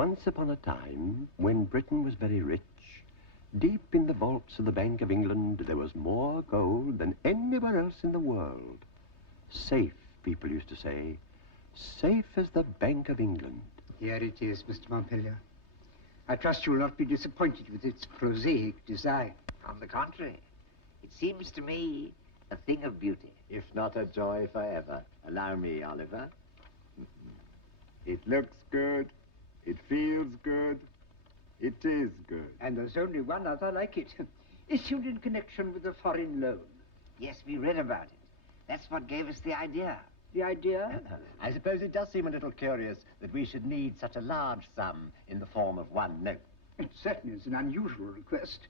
Once upon a time, when Britain was very rich, deep in the vaults of the Bank of England, there was more gold than anywhere else in the world. Safe, people used to say. Safe as the Bank of England. Here it is, Mr. Montpelier. I trust you will not be disappointed with its prosaic design. On the contrary, it seems to me a thing of beauty. If not a joy forever. Allow me, Oliver. It looks good. It feels good. It is good. And there's only one other like it. Issued in connection with a foreign loan. Yes, we read about it. That's what gave us the idea. The idea? I suppose it does seem a little curious that we should need such a large sum in the form of one note. It certainly is an unusual request.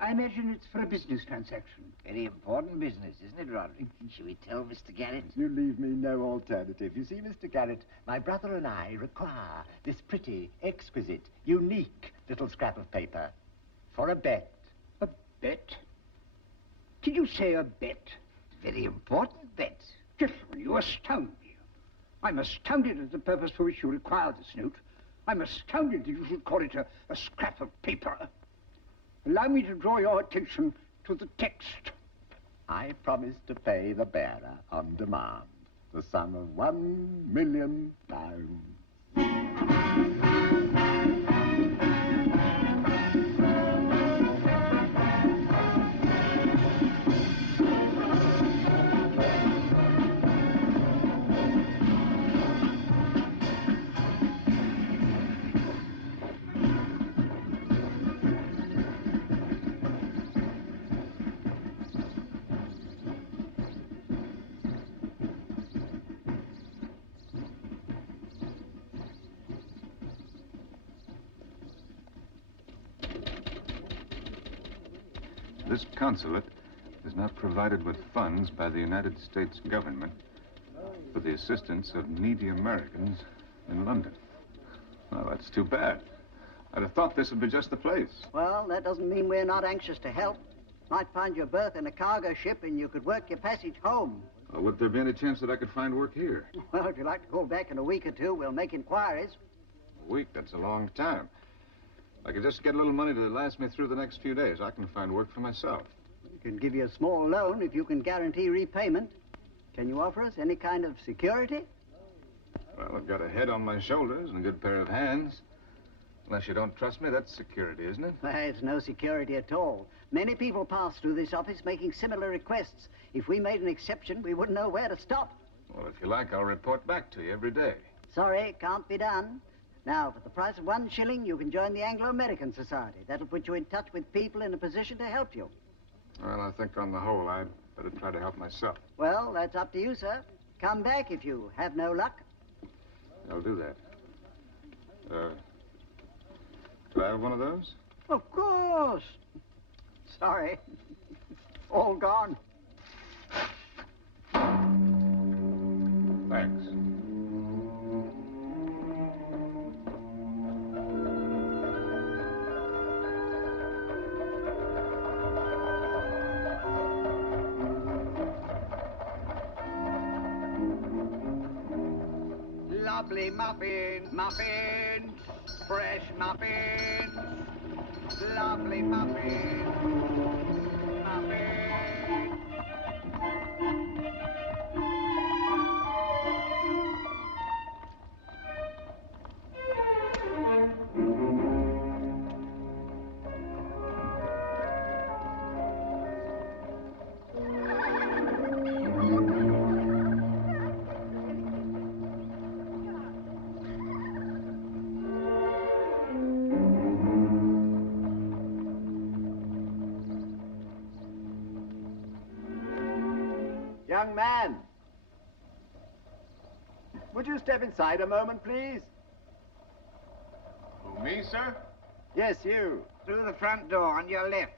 I imagine it's for a business transaction. Very important business, isn't it, Roderick? Shall we tell Mr. Garrett? You leave me no alternative. You see, Mr. Garrett, my brother and I require this pretty, exquisite, unique little scrap of paper for a bet. A bet? Did you say a bet? Very important bet. Gentlemen, you astound me. I'm astounded at the purpose for which you require this note. I'm astounded that you should call it a scrap of paper. Allow me to draw your attention to the text. I promise to pay the bearer on demand the sum of £1 million. This consulate is now provided with funds by the United States government for the assistance of needy Americans in London. Well, that's too bad. I'd have thought this would be just the place. Well, that doesn't mean we're not anxious to help. Might find your berth in a cargo ship and you could work your passage home. Well, would there be any chance that I could find work here? Well, if you'd like to call back in a week or two, we'll make inquiries. A week, that's a long time. I could just get a little money to last me through the next few days. I can find work for myself. We can give you a small loan if you can guarantee repayment. Can you offer us any kind of security? Well, I've got a head on my shoulders and a good pair of hands. Unless you don't trust me, that's security, isn't it? Well, it's no security at all. Many people pass through this office making similar requests. If we made an exception, we wouldn't know where to stop. Well, if you like, I'll report back to you every day. Sorry, can't be done. Now, for the price of 1 shilling, you can join the Anglo-American Society. That'll put you in touch with people in a position to help you. Well, I think on the whole, I'd better try to help myself. Well, that's up to you, sir. Come back if you have no luck. I'll do that. Do I have one of those? Of course. Sorry. All gone. Thanks. Lovely muffins, muffins, fresh muffins, lovely muffins, muffins. Young man, would you step inside a moment, please? Who, me, sir? Yes, you. Through the front door on your left.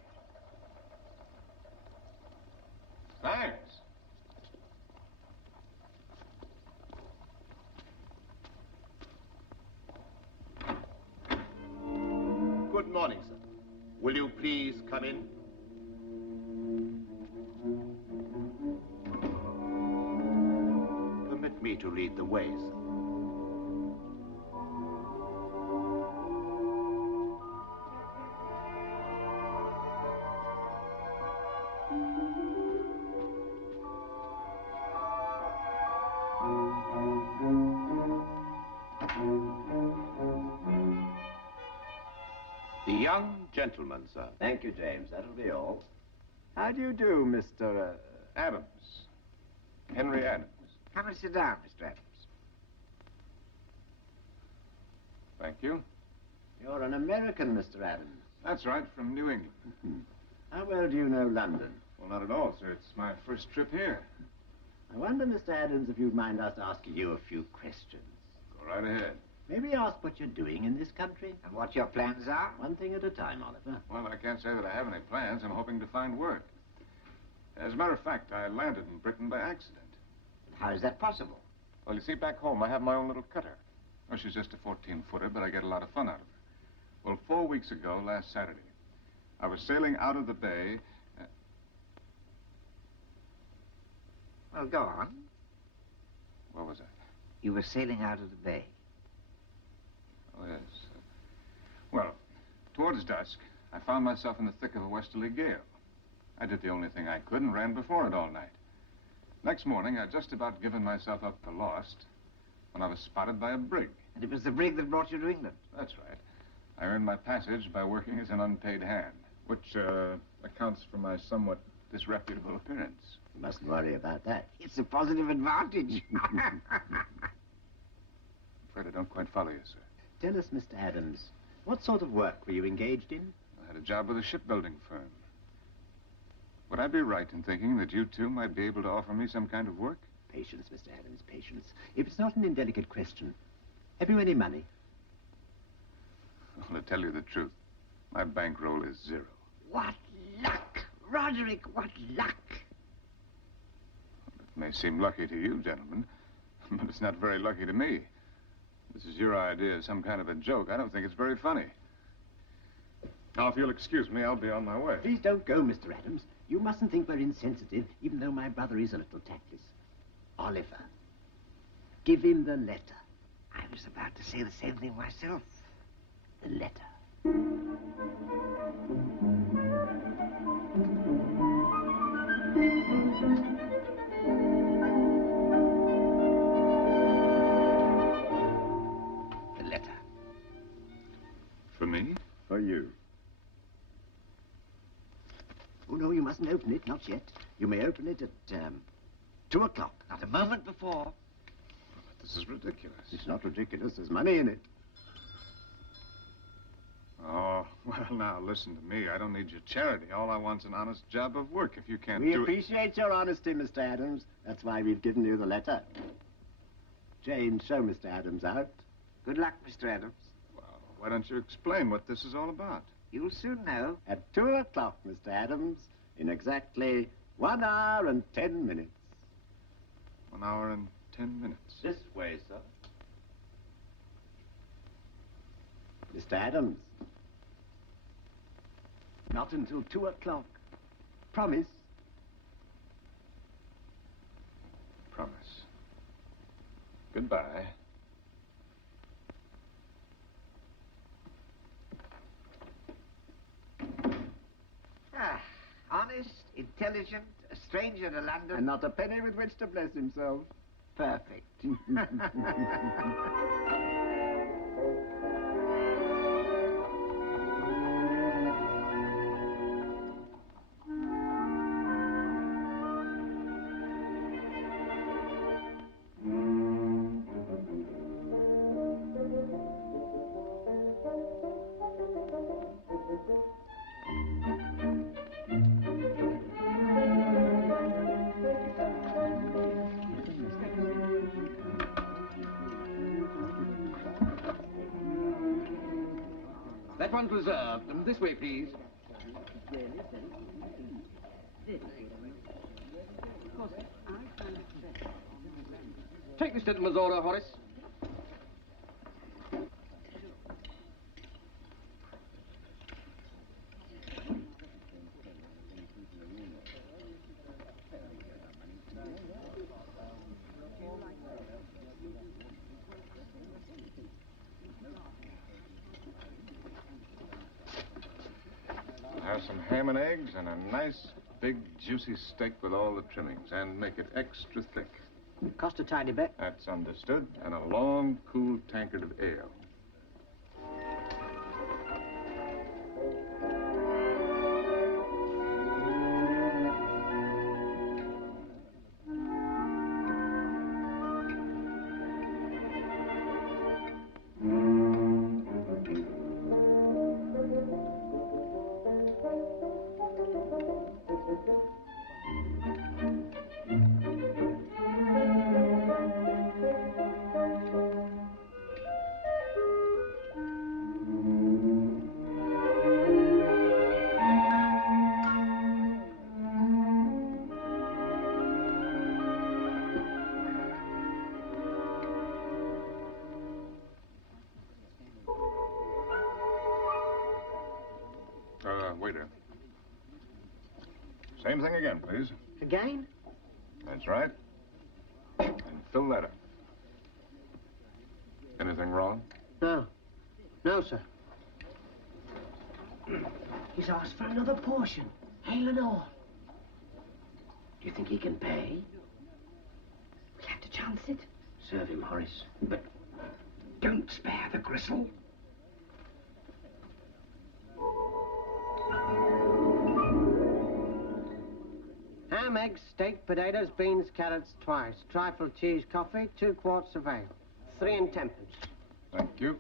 Thanks. Good morning, sir. Will you please come in? Permit me to lead the way, sir. young gentleman, sir. Thank you, James. That'll be all. How do you do, Mr. Adams. Henry Adams. Come and sit down, Mr. Adams. Thank you. You're an American, Mr. Adams. That's right, from New England. How well do you know London? Well, not at all, sir. It's my first trip here. I wonder, Mr. Adams, if you'd mind us asking you a few questions. Go right ahead. May we ask what you're doing in this country? And what your plans are? One thing at a time, Oliver. Well, I can't say that I have any plans. I'm hoping to find work. As a matter of fact, I landed in Britain by accident. How is that possible? Well, you see, back home, I have my own little cutter. Well, she's just a 14-footer, but I get a lot of fun out of her. Well, 4 weeks ago, last Saturday, I was sailing out of the bay. Well, go on. What was that? You were sailing out of the bay. Oh, yes. Well, towards dusk, I found myself in the thick of a westerly gale. I did the only thing I could and ran before it all night. Next morning, I'd just about given myself up for lost when I was spotted by a brig. And it was the brig that brought you to England? That's right. I earned my passage by working as an unpaid hand, which accounts for my somewhat disreputable appearance. You mustn't worry about that. It's a positive advantage. I'm afraid I don't quite follow you, sir. Tell us, Mr. Adams, what sort of work were you engaged in? I had a job with a shipbuilding firm. Would I be right in thinking that you two might be able to offer me some kind of work? Patience, Mr. Adams, patience. If it's not an indelicate question, have you any money? Well, to tell you the truth, my bankroll is 0. What luck! Roderick, what luck! It may seem lucky to you, gentlemen, but it's not very lucky to me. This is your idea of some kind of a joke. I don't think it's very funny. Now, if you'll excuse me, I'll be on my way. Please don't go, Mr. Adams. You mustn't think we're insensitive, even though my brother is a little tactless. Oliver, give him the letter. I was about to say the same thing myself. The letter. The letter. For me? For you. Oh, no, you mustn't open it, not yet. You may open it at 2 o'clock. Not a moment before. But this is ridiculous. It's not ridiculous. There's money in it. Oh, well, now, listen to me. I don't need your charity. All I want's an honest job of work. If you can't We do it... appreciate your honesty, Mr. Adams. That's why we've given you the letter. James, show Mr. Adams out. Good luck, Mr. Adams. Well, why don't you explain what this is all about? You'll soon know. At 2 o'clock, Mr. Adams, in exactly 1 hour and 10 minutes. 1 hour and 10 minutes. This way, sir. Mr. Adams. Not until 2 o'clock. Promise. Promise. Goodbye. Ah, honest, intelligent, a stranger to London. And not a penny with which to bless himself. Perfect. That one's reserved. This way, please. Take this gentleman's order, Horace. Have some ham and eggs and a nice, big, juicy steak with all the trimmings. And make it extra thick. Cost a tiny bit. That's understood. And a long, cool tankard of ale. Waiter. Same thing again, please. Again? That's right. And fill that up. Anything wrong? No. No, sir. He's asked for another portion, ale and all. Do you think he can pay? We'll have to chance it. Serve him, Horace. But don't spare the gristle. Ham, eggs, steak, potatoes, beans, carrots, twice. Trifle, cheese, coffee, 2 quarts of ale. 3 and 10 pence. Thank you.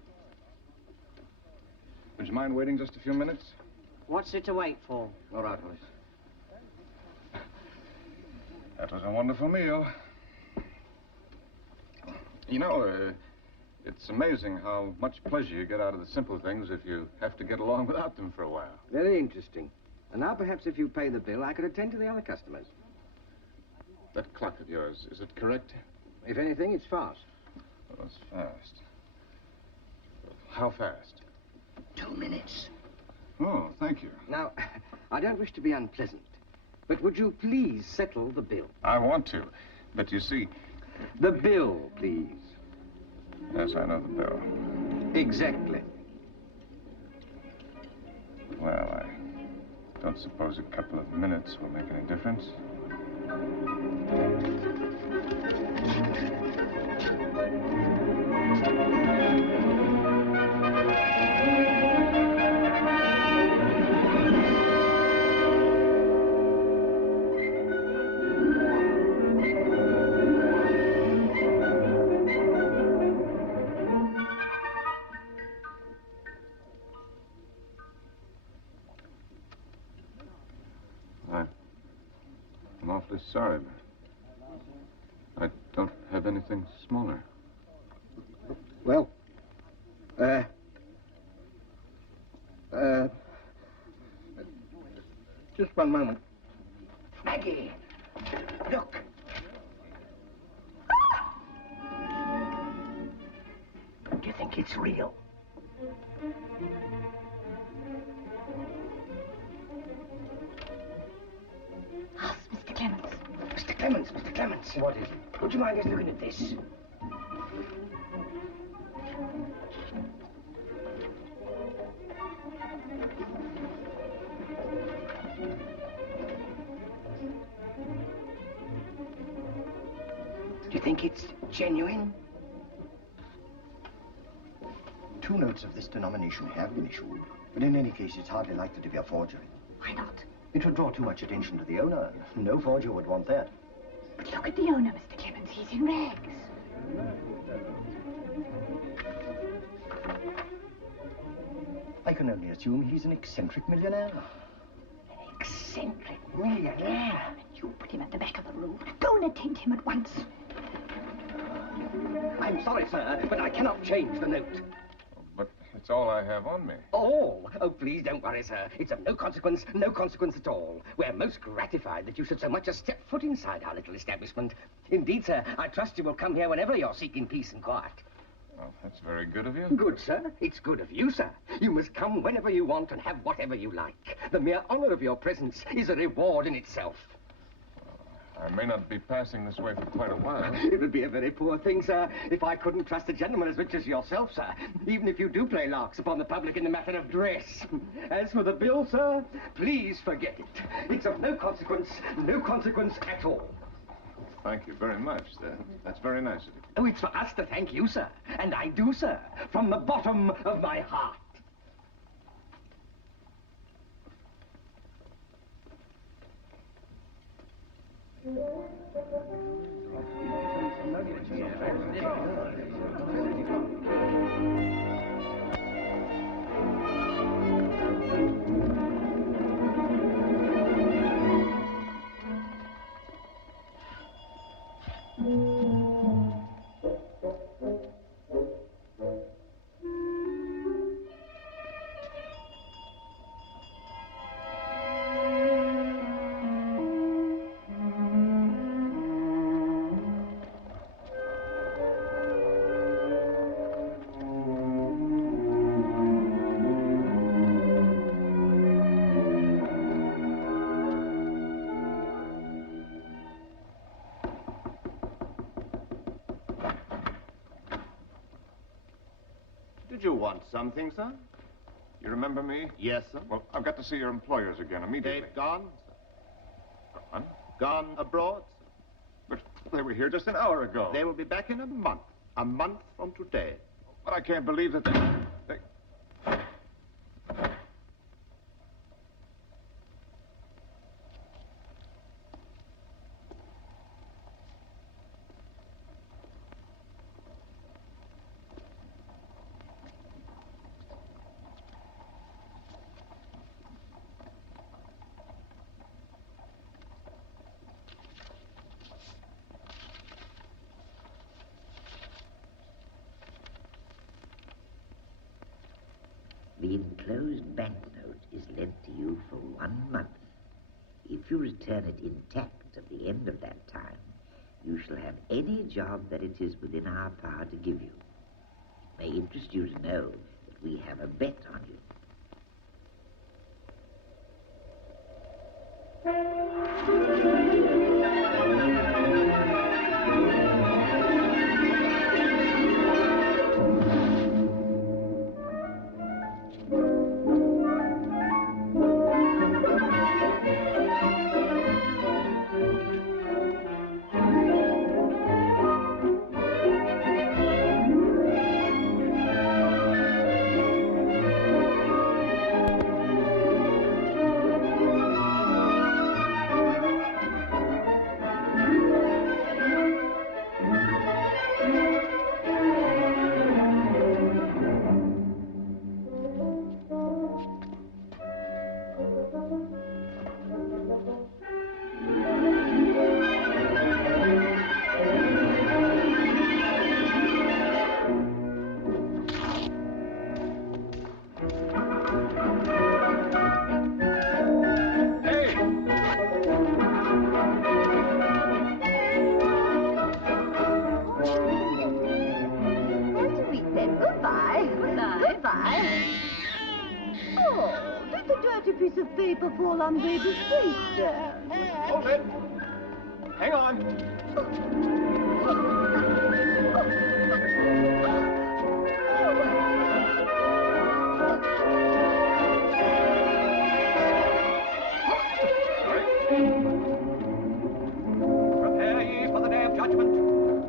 Would you mind waiting just a few minutes? What's it to wait for? All right, Horace. That was a wonderful meal. You know, it's amazing how much pleasure you get out of the simple things if you have to get along without them for a while. Very interesting. And now perhaps if you pay the bill, I could attend to the other customers. That clock of yours, is it correct? If anything, it's fast. Well, it's fast. How fast? 2 minutes. Oh, thank you. Now, I don't wish to be unpleasant, but would you please settle the bill? I want to, but you see... The bill, please. Yes, I know the bill. Exactly. Well, I don't suppose a couple of minutes will make any difference. I'm awfully sorry, but I don't have anything smaller. Well, just one moment. Maggie, look. Do you think it's real? Ask Mr. Clements. Mr. Clements, Mr. Clements. What is it? Would you mind just looking at this? Do you think it's genuine? 2 notes of this denomination have been issued, but in any case, it's hardly likely to be a forgery. Why not? It would draw too much attention to the owner. No forger would want that. But look at the owner, Mr. Clements. He's in rags. I can only assume he's an eccentric millionaire. An eccentric millionaire. You put him at the back of the room. Go and attend him at once. I'm sorry, sir, but I cannot change the note. But it's all I have on me. Oh, please don't worry, sir. It's of no consequence at all. We're most gratified that you should so much as step foot inside our little establishment. Indeed, sir, I trust you will come here whenever you're seeking peace and quiet. Well, that's very good of you. Good, sir. It's good of you, sir. You must come whenever you want and have whatever you like. The mere honor of your presence is a reward in itself. I may not be passing this way for quite a while. It would be a very poor thing, sir, if I couldn't trust a gentleman as rich as yourself, sir, even if you do play larks upon the public in the matter of dress. As for the bill, sir, please forget it. It's of no consequence at all. Thank you very much, sir. That's very nice of you. Oh, it's for us to thank you, sir. And I do, sir, from the bottom of my heart. Did you want something, sir? You remember me? Yes, sir. Well, I've got to see your employers again immediately. They've gone, sir. Gone? Gone abroad, sir. But they were here just an hour ago. They will be back in a month. A month from today. But I can't believe that they... The enclosed banknote is lent to you for 1 month. If you return it intact at the end of that time, you shall have any job that it is within our power to give you. It may interest you to know that we have a bet on you. Piece of paper fall on baby's face there. Hold it. Hang on. Prepare ye for the day of judgment.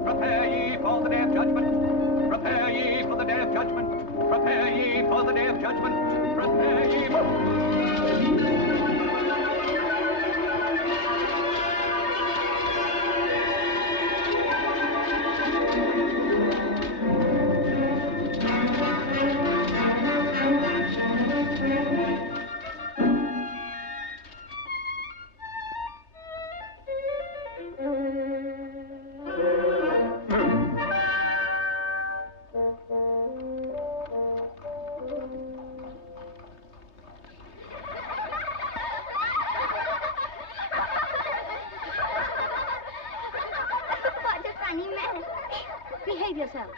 Prepare ye for the day of judgment. Prepare ye for the day of judgment. Prepare ye for the day of judgment. Prepare ye for... What a funny man. Behave yourself.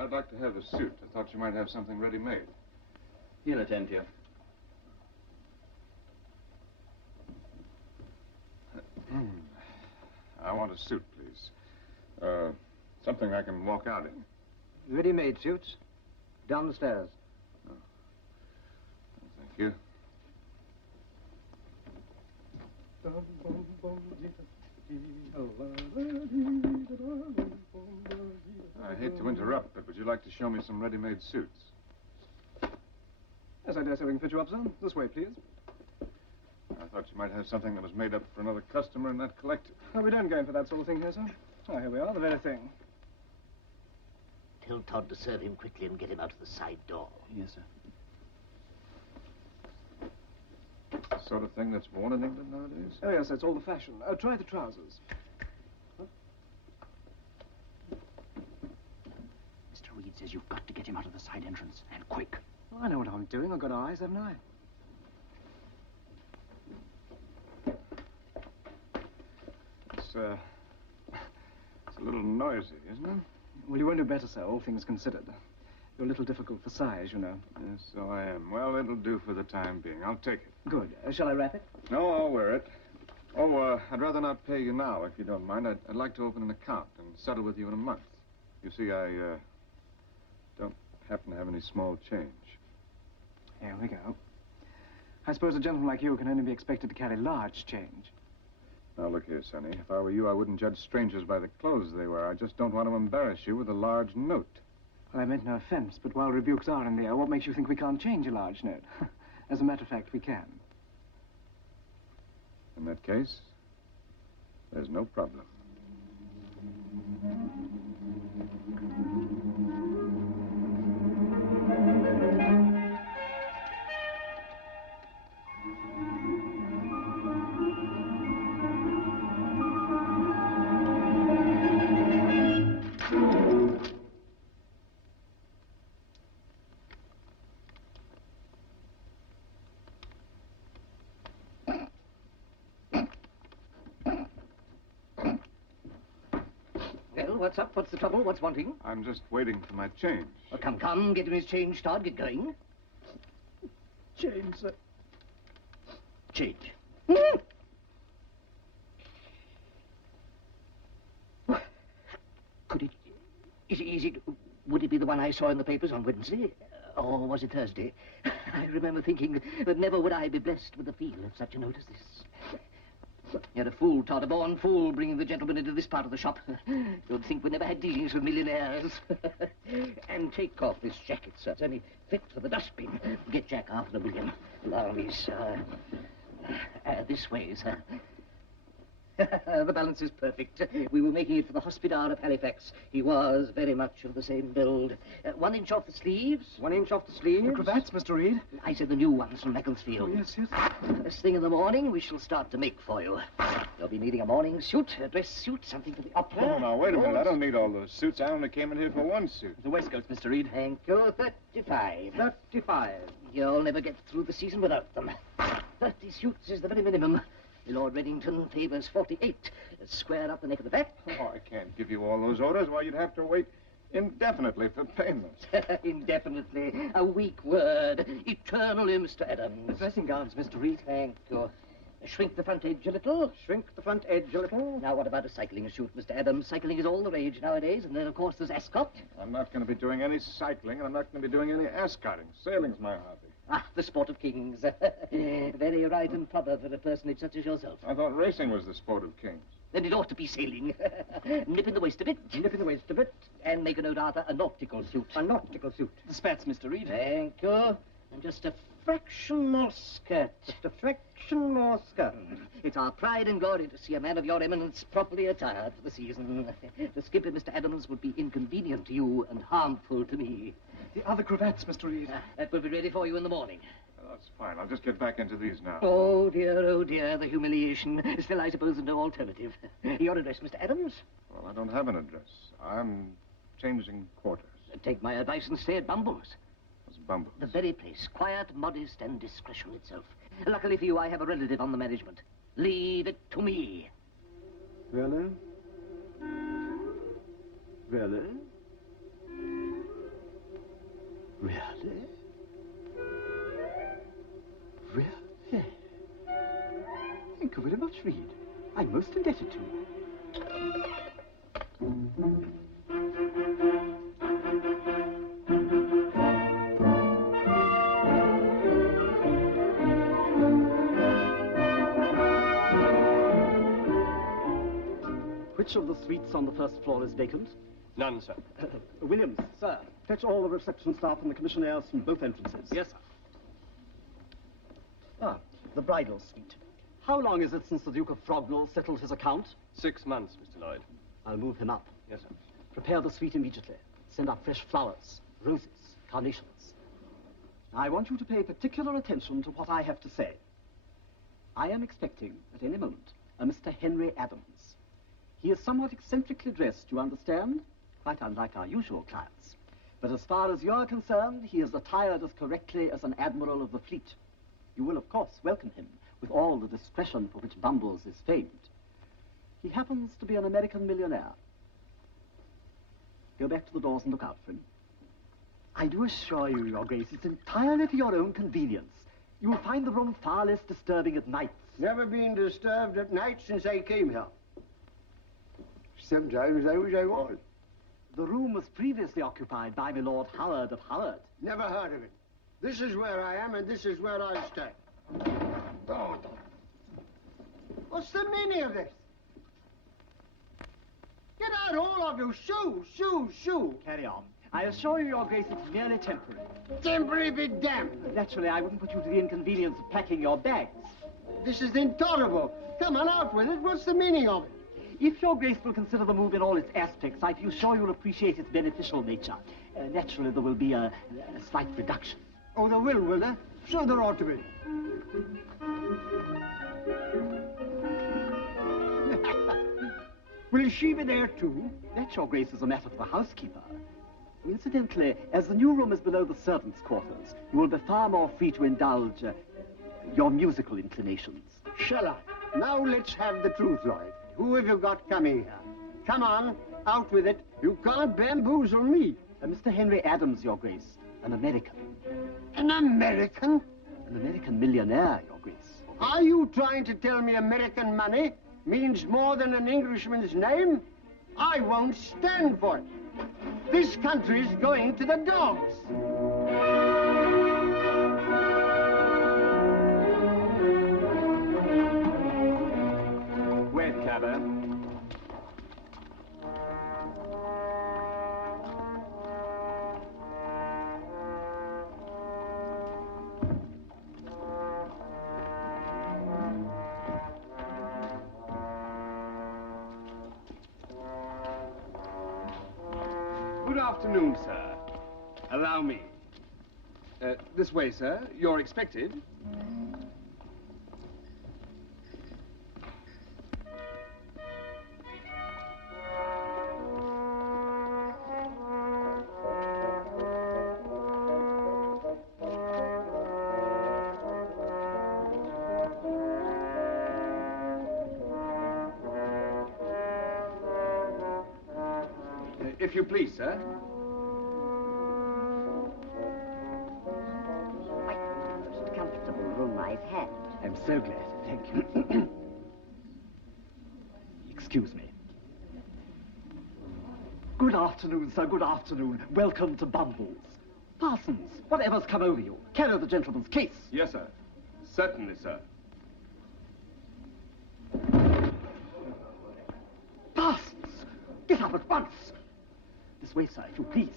I'd like to have a suit. I thought you might have something ready-made. He'll attend to you. I want a suit, please. Something I can walk out in. Ready-made suits. Down the stairs. Oh. Thank you. I hate to interrupt, but would you like to show me some ready-made suits? Yes, I dare say we can fit you up, sir. This way, please. I thought thought you might have something that was made up for another customer and not collected. Oh, we don't go in for that sort of thing here, sir. Oh, here we are, the very thing. Tell Todd to serve him quickly and get him out of the side door. Yes, sir. The sort of thing that's worn in England nowadays? Oh, yes, it's all the fashion. Try the trousers. Mr. Reed says you've got to get him out of the side entrance, and quick. Well, I know what I'm doing. I've got eyes, haven't I? It's a little noisy, isn't it? Well, you won't do better, sir, all things considered. You're a little difficult for size, you know. Yes, so I am. Well, it'll do for the time being. I'll take it. Good. Shall I wrap it? No, I'll wear it. Oh, I'd rather not pay you now, if you don't mind. I'd like to open an account and settle with you in a month. You see, I don't happen to have any small change. Here we go. I suppose a gentleman like you can only be expected to carry large change. Now, look here, Sonny. If I were you, I wouldn't judge strangers by the clothes they wear. I just don't want to embarrass you with a large note. Well, I meant no offense, but while rebukes are in the air, what makes you think we can't change a large note? As a matter of fact, we can. In that case, there's no problem. What's up? What's the trouble? What's wanting? I'm just waiting for my change. Oh, come. Get him his change, Todd. Get going. Change, sir. Change. Could it... Would it be the one I saw in the papers on Wednesday? Or was it Thursday? I remember thinking that never would I be blessed with the feel of such a note as this. You're a fool, Todd, a born fool, bringing the gentleman into this part of the shop. You'd think we never had dealings with millionaires. And take off this jacket, sir. It's only fit for the dustbin. Get Jack $500,000. Allow me, sir. This way, sir. The balance is perfect. We were making it for the Hospodar of Halifax. He was very much of the same build. 1 inch off the sleeves. 1 inch off the sleeves? The cravats, Mr. Reed? I said the new ones from Macclesfield. Oh, yes, yes. First thing in the morning, we shall start to make for you. You'll be needing a morning suit, a dress suit, something for the opera. Oh, now, wait a minute. I don't need all those suits. I only came in here for one suit. The waistcoats, Mr. Reed. Thank you. 35. 35. You'll never get through the season without them. 30 suits is the very minimum. Lord Reddington favors 48. Square up the neck of the back. Oh, I can't give you all those orders. Why, you'd have to wait indefinitely for payment. Indefinitely. A weak word. Eternally, Mr. Adams. Dressing gowns, Mr. Reed. Thank you. Shrink the front edge a little. Shrink the front edge a little. Now, what about a cycling suit, Mr. Adams? Cycling is all the rage nowadays, and then, of course, there's Ascot. I'm not going to be doing any cycling, and I'm not going to be doing any ascotting. Sailing's my hobby. Ah, the sport of kings. Very right and proper for a personage such as yourself. I thought racing was the sport of kings. Then it ought to be sailing. Nip in the waist of it. Nip in the waist of it. And make a note, Arthur, a nautical suit. A nautical suit. The spats, Mr. Reed. Thank you. And just a fraction more skirt. Just a fraction more skirt. It's our pride and glory to see a man of your eminence properly attired for the season. The skipper, Mr. Adams, would be inconvenient to you and harmful to me. The other cravats, Mr. Reed. That will be ready for you in the morning. Well, that's fine. I'll just get back into these now. Oh, dear, the humiliation. Still, I suppose there's no alternative. Your address, Mr. Adams? Well, I don't have an address. I'm changing quarters. Take my advice and stay at Bumble's. What's Bumble's? The very place. Quiet, modest, and discretion itself. Luckily for you, I have a relative on the management. Leave it to me. Really? Really? Really? Really? Thank you very much, Reed. I'm most indebted to you. Which of the suites on the first floor is vacant? None, sir. Williams. Sir. Fetch all the reception staff and the commissionaires from both entrances. Yes, sir. Ah, the bridal suite. How long is it since the Duke of Frognall settled his account? 6 months, Mr. Lloyd. I'll move him up. Yes, sir. Prepare the suite immediately. Send up fresh flowers, roses, carnations. Now, I want you to pay particular attention to what I have to say. I am expecting, at any moment, a Mr. Henry Adams. He is somewhat eccentrically dressed, you understand? Quite unlike our usual clients. But as far as you're concerned, he is attired as correctly as an admiral of the fleet. You will, of course, welcome him with all the discretion for which Bumbles is famed. He happens to be an American millionaire. Go back to the doors and look out for him. I do assure you, Your Grace, it's entirely for your own convenience. You will find the room far less disturbing at night. Never been disturbed at night since I came here. Sometimes I wish I was. The room was previously occupied by my Lord Howard of Howard. Never heard of it. This is where I am, and this is where I stay. Oh, what's the meaning of this? Get out, all of you! Shoo, shoo, shoo! Carry on. I assure you, Your Grace, it's merely temporary. Temporary be damned! Naturally, I wouldn't put you to the inconvenience of packing your bags. This is intolerable. Come on, out with it. What's the meaning of it? If Your Grace will consider the move in all its aspects, I feel sure you'll appreciate its beneficial nature. Naturally, there will be a slight reduction. Oh, there will there? Sure there ought to be. Will she be there too? That, Your Grace, is a matter for the housekeeper. Incidentally, as the new room is below the servants' quarters, you will be far more free to indulge your musical inclinations. Shall I? Now let's have the truth, Lloyd. Who have you got coming here? Come on, out with it. You can't bamboozle me. Mr. Henry Adams, Your Grace, an American. An American? An American millionaire, Your Grace. Are you trying to tell me American money means more than an Englishman's name? I won't stand for it. This country's going to the dogs. Wait, Cabot. Good afternoon, sir. Allow me. This way, sir. You're expected. If you please, sir. Most comfortable room I've had. I'm so glad. Thank you. Excuse me. Good afternoon, sir. Good afternoon. Welcome to Bumbles. Parsons, whatever's come over you? Carry the gentleman's case. Yes, sir. Certainly, sir. Parsons! Get up at once! This way, sir, if you please.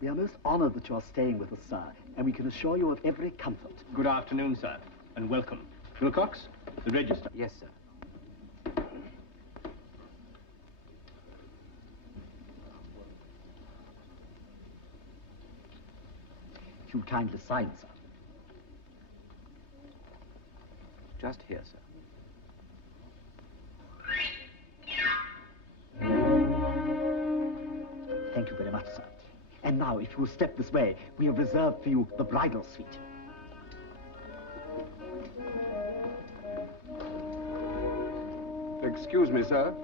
We are most honored that you are staying with us, sir, and we can assure you of every comfort. Good afternoon, sir, and welcome. Wilcox, the register. Yes, sir. If you'd kindly sign, sir. Just here, sir. Thank you very much, sir. And now, if you will step this way, we have reserved for you the bridal suite. Excuse me, sir.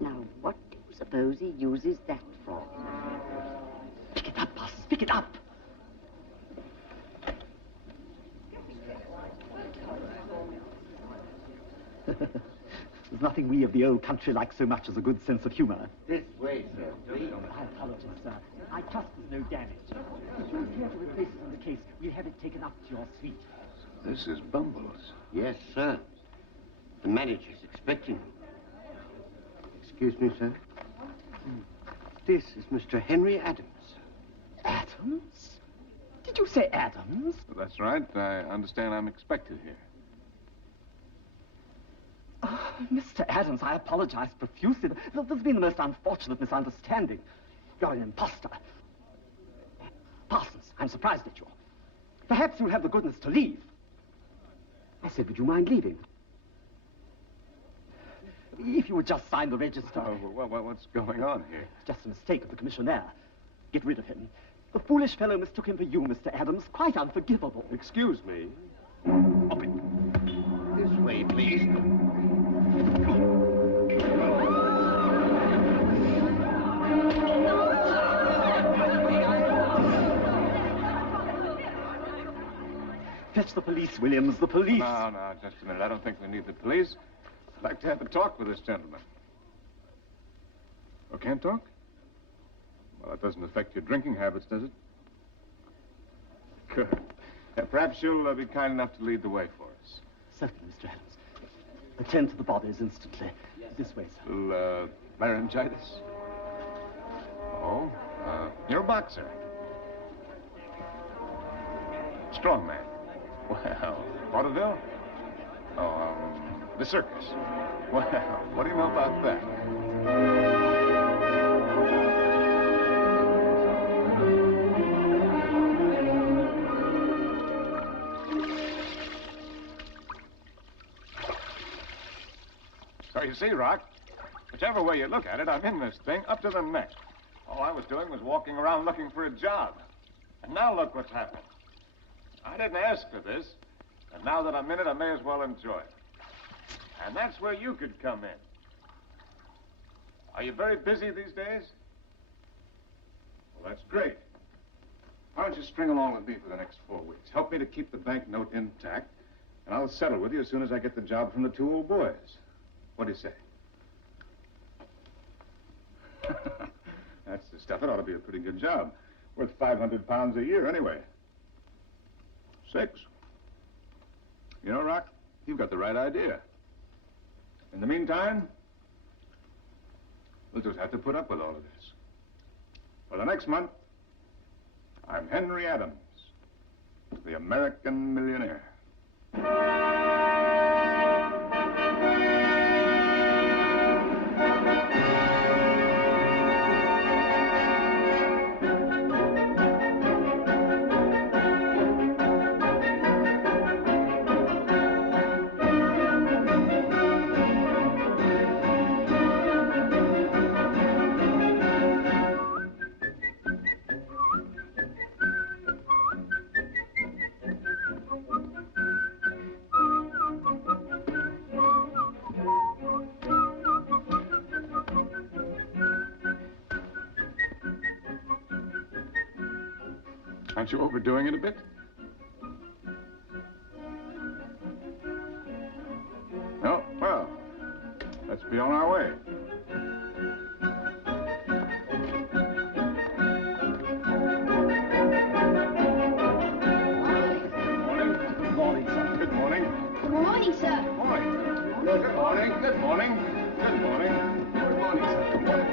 Now, what do you suppose he uses that for? Pick it up, boss. Pick it up. There's nothing we of the old country like so much as a good sense of humor. This way, sir, please. I apologize, sir. I trust there's no damage. If you're here to replace us in the case, we'll have it taken up to your suite. This is Bumbles. Yes, sir. The manager's expecting you. Excuse me, sir. This is Mr. Henry Adams. Adams? Did you say Adams? That's right. I understand I'm expected here. Oh, Mr. Adams, I apologize profusely. There's been the most unfortunate misunderstanding. You're an imposter. Parsons, I'm surprised at you. Perhaps you'll have the goodness to leave. I said, would you mind leaving? If you would just sign the register. Oh, what's going on here? It's just a mistake of the commissionaire. Get rid of him. The foolish fellow mistook him for you, Mr. Adams. Quite unforgivable. Excuse me. Up it. This way, please. Fetch the police, Williams, the police. No, just a minute. I don't think we need the police. I'd like to have a talk with this gentleman. Oh, can't talk? Well, that doesn't affect your drinking habits, does it? Good. Perhaps you'll be kind enough to lead the way for us. Certainly, Mr. Adams. Attend to the bodies instantly. This way, sir. Little, laryngitis? Oh, you're a boxer. Strong man. Well, vaudeville? Oh, the circus. Well, what do you know about that? So you see, Rock, whichever way you look at it, I'm in this thing up to the neck. All I was doing was walking around looking for a job. And now look what's happened. I didn't ask for this, and now that I'm in it, I may as well enjoy it. And that's where you could come in. Are you very busy these days? Well, that's great. Why don't you string along with me for the next 4 weeks? Help me to keep the banknote intact, and I'll settle with you as soon as I get the job from the 2 old boys. What do you say? That's the stuff. It ought to be a pretty good job. Worth 500 pounds a year, anyway. 6. You know, Rock, you've got the right idea. In the meantime, we'll just have to put up with all of this. For the next month, I'm Henry Adams, the American millionaire. Aren't you overdoing it a bit? No? Well, let's be on our way. Good morning, sir. Good morning. Good morning, sir. Good morning. Good morning. Good morning. Good morning. Good morning, sir. Good morning.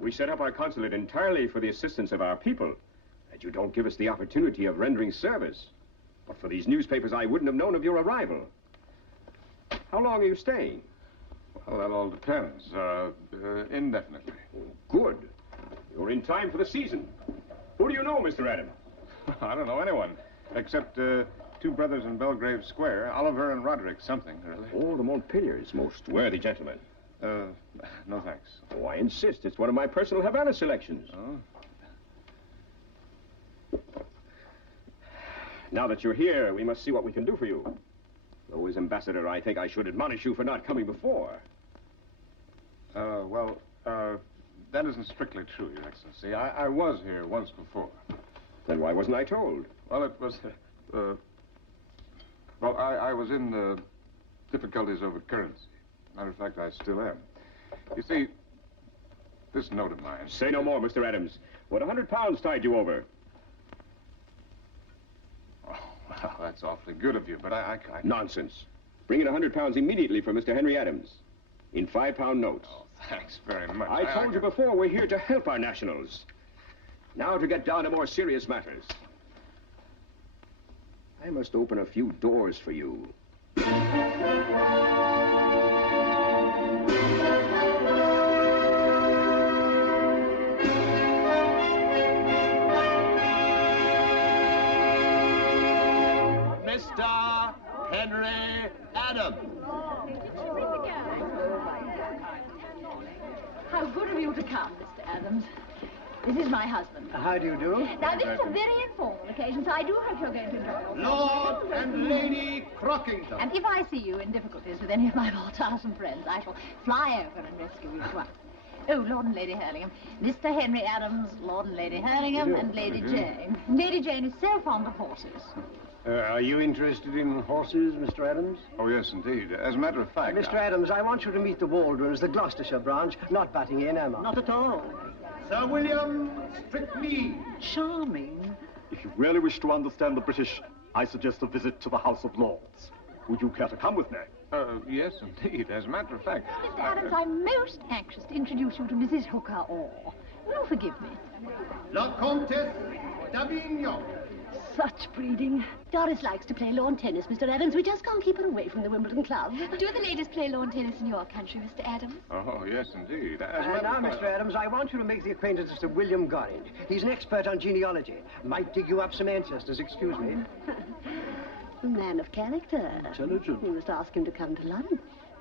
We set up our consulate entirely for the assistance of our people, and you don't give us the opportunity of rendering service. But for these newspapers, I wouldn't have known of your arrival. How long are you staying? Well, that all depends. Indefinitely. Oh, good. You're in time for the season. Who do you know, Mr. Adams? I don't know anyone, except 2 brothers in Belgrave Square, Oliver and Roderick something, really. Oh, the Montpeliers, most worthy gentlemen. No thanks. Oh, I insist. It's one of my personal Havana selections. Oh? Now that you're here, we must see what we can do for you. Though, as ambassador, I think I should admonish you for not coming before. That isn't strictly true, Your Excellency. I was here once before. Then why wasn't I told? Well, it was... well, I was in difficulties over currency. Matter of fact, I still am. You see, this note of mine... Say no more, Mr. Adams. What 100 pounds tied you over? Oh, well, that's awfully good of you, but I... Nonsense. Bring in 100 pounds immediately for Mr. Henry Adams. In 5-pound notes. Oh, thanks very much. I told you before, we're here to help our nationals. Now to get down to more serious matters. I must open a few doors for you. Mr. Henry Adams. How good of you to come, Mr. Adams. This is my husband. How do you do? Now, this is a very informal occasion, so I do hope you're going to enjoy yourself. Lord and Lady Crockington. And if I see you in difficulties with any of my more tiresome friends, I shall fly over and rescue you at once. Oh, Lord and Lady Hurlingham. Mr. Henry Adams, Lord and Lady Hurlingham, and Lady Jane. Lady Jane is so fond of horses. Are you interested in horses, Mr. Adams? Oh, yes, indeed. As a matter of fact... Mr. Adams, I want you to meet the Waldrons, the Gloucestershire branch, not butting in, am I? Not at all. Sir William Strictly. Charming. If you really wish to understand the British, I suggest a visit to the House of Lords. Would you care to come with me? Yes, indeed. As a matter of fact... Mr. Adams, I'm most anxious to introduce you to Mrs. Hooker Orr. Will you forgive me? La Comtesse d'Avignon. Such breeding. Doris likes to play lawn tennis, Mr. Adams. We just can't keep her away from the Wimbledon Club. Do the ladies play lawn tennis in your country, Mr. Adams? Oh, yes, indeed. And now, Mr. Adams, I want you to make the acquaintance of Sir William Gorringe. He's an expert on genealogy. Might dig you up some ancestors, excuse me. A man of character. Intelligent. You must ask him to come to London.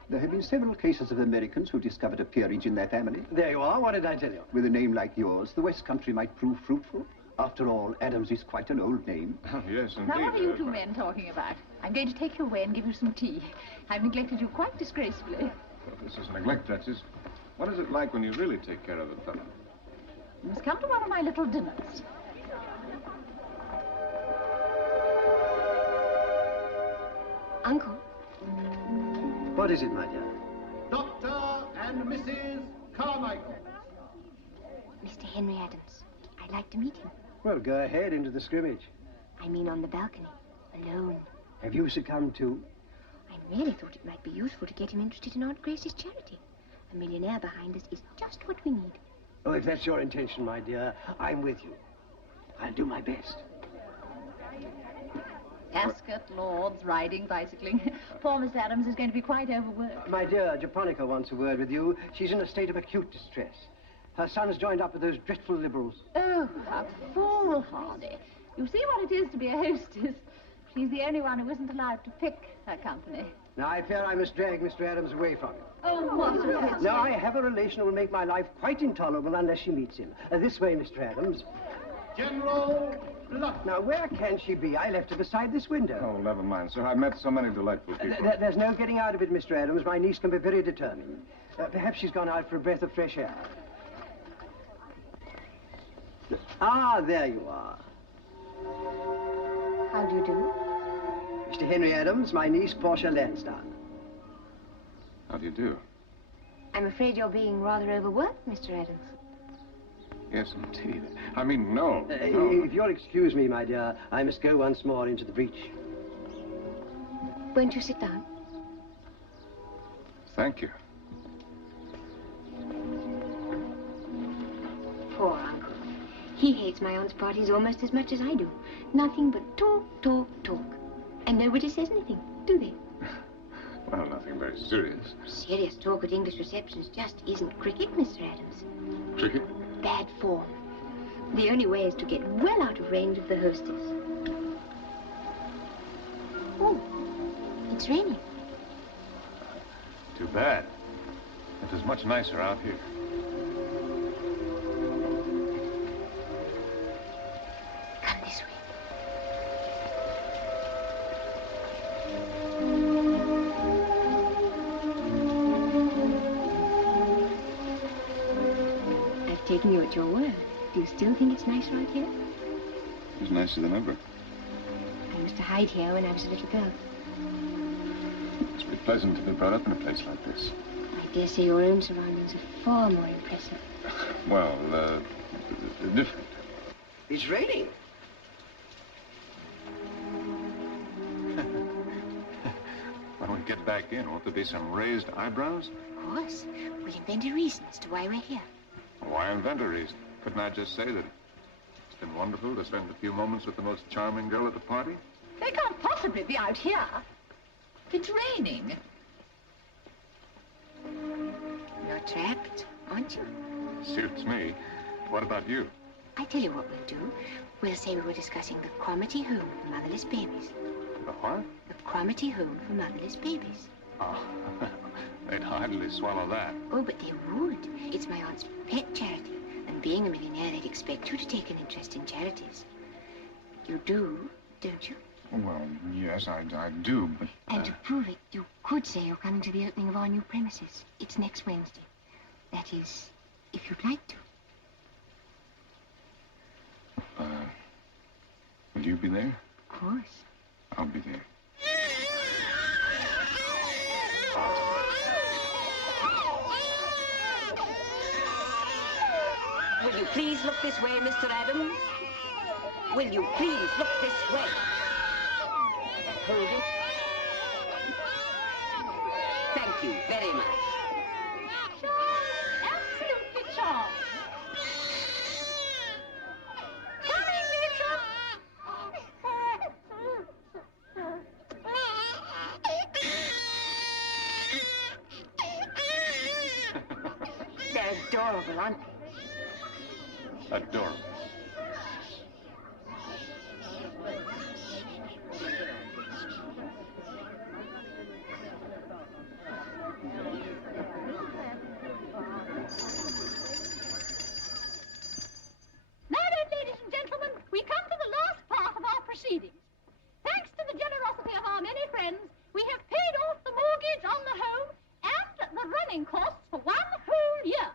There have been several cases of Americans who discovered a peerage in their family. There you are. What did I tell you? With a name like yours, the West Country might prove fruitful. After all, Adams is quite an old name. Oh, yes, indeed. Now, what are you two men talking about? I'm going to take you away and give you some tea. I've neglected you quite disgracefully. Well, this is neglect, Duchess. What is it like when you really take care of a fellow? You must come to one of my little dinners. Uncle. What is it, my dear? Dr. and Mrs. Carmichael. Mr. Henry Adams. I'd like to meet him. Well, go ahead into the scrimmage. I mean on the balcony, alone. Have you succumbed too? I really thought it might be useful to get him interested in Aunt Grace's charity. A millionaire behind us is just what we need. Oh, if that's your intention, my dear, I'm with you. I'll do my best. Ascot, Lords, riding, bicycling. Poor Miss Adams is going to be quite overworked. My dear, Japonica wants a word with you. She's in a state of acute distress. Her son's joined up with those dreadful liberals. Oh, how foolhardy. You see what it is to be a hostess. She's the only one who isn't allowed to pick her company. Now, I fear I must drag Mr. Adams away from you. Oh, what a pity. Now, I have a relation who will make my life quite intolerable unless she meets him. This way, Mr. Adams. General Blunt. Now, where can she be? I left her beside this window. Oh, never mind, sir. I've met so many delightful people. There's no getting out of it, Mr. Adams. My niece can be very determined. Perhaps she's gone out for a breath of fresh air. Ah, there you are. How do you do? Mr. Henry Adams, my niece, Portia Lansdowne. How do you do? I'm afraid you're being rather overworked, Mr. Adams. Yes, indeed. I mean, no. If you'll excuse me, my dear, I must go once more into the breach. Won't you sit down? Thank you. Poor uncle. He hates my aunt's parties almost as much as I do. Nothing but talk, talk, talk. And nobody says anything, do they? Well, nothing very serious. Serious talk at English receptions just isn't cricket, Mr. Adams. Cricket? Bad form. The only way is to get well out of range of the hostess. Oh, it's raining. Too bad. It is much nicer out here. Come this way. Taking you at your word, do you still think it's nice right here? It's nicer than ever. I used to hide here when I was a little girl. Must be pleasant to be brought up in a place like this. I dare say your own surroundings are far more impressive. Well, different. It's raining. When we get back in, won't there be some raised eyebrows? Of course. We'll invent a reason as to why we're here. Why invent a reason? Couldn't I just say that it's been wonderful to spend a few moments with the most charming girl at the party? They can't possibly be out here. It's raining. You're trapped, aren't you? Suits me. What about you? I tell you what we'll do. We'll say we were discussing the Cromarty Home for Motherless Babies. The what? The Cromarty Home for Motherless Babies. Oh, they'd hardly swallow that. Oh, but they would. It's my aunt's pet charity. And being a millionaire, they'd expect you to take an interest in charities. You do, don't you? Well, yes, I do, but... And to prove it, you could say you're coming to the opening of our new premises. It's next Wednesday. That is, if you'd like to. Will you be there? Of course. I'll be there. Will you please look this way, Mr. Adams? Will you please look this way? Hold it. Thank you very much. Absolutely charming. Coming, They're adorable, aren't they? Adorable. Now then, ladies and gentlemen, we come to the last part of our proceedings. Thanks to the generosity of our many friends, we have paid off the mortgage on the home and the running costs for 1 whole year.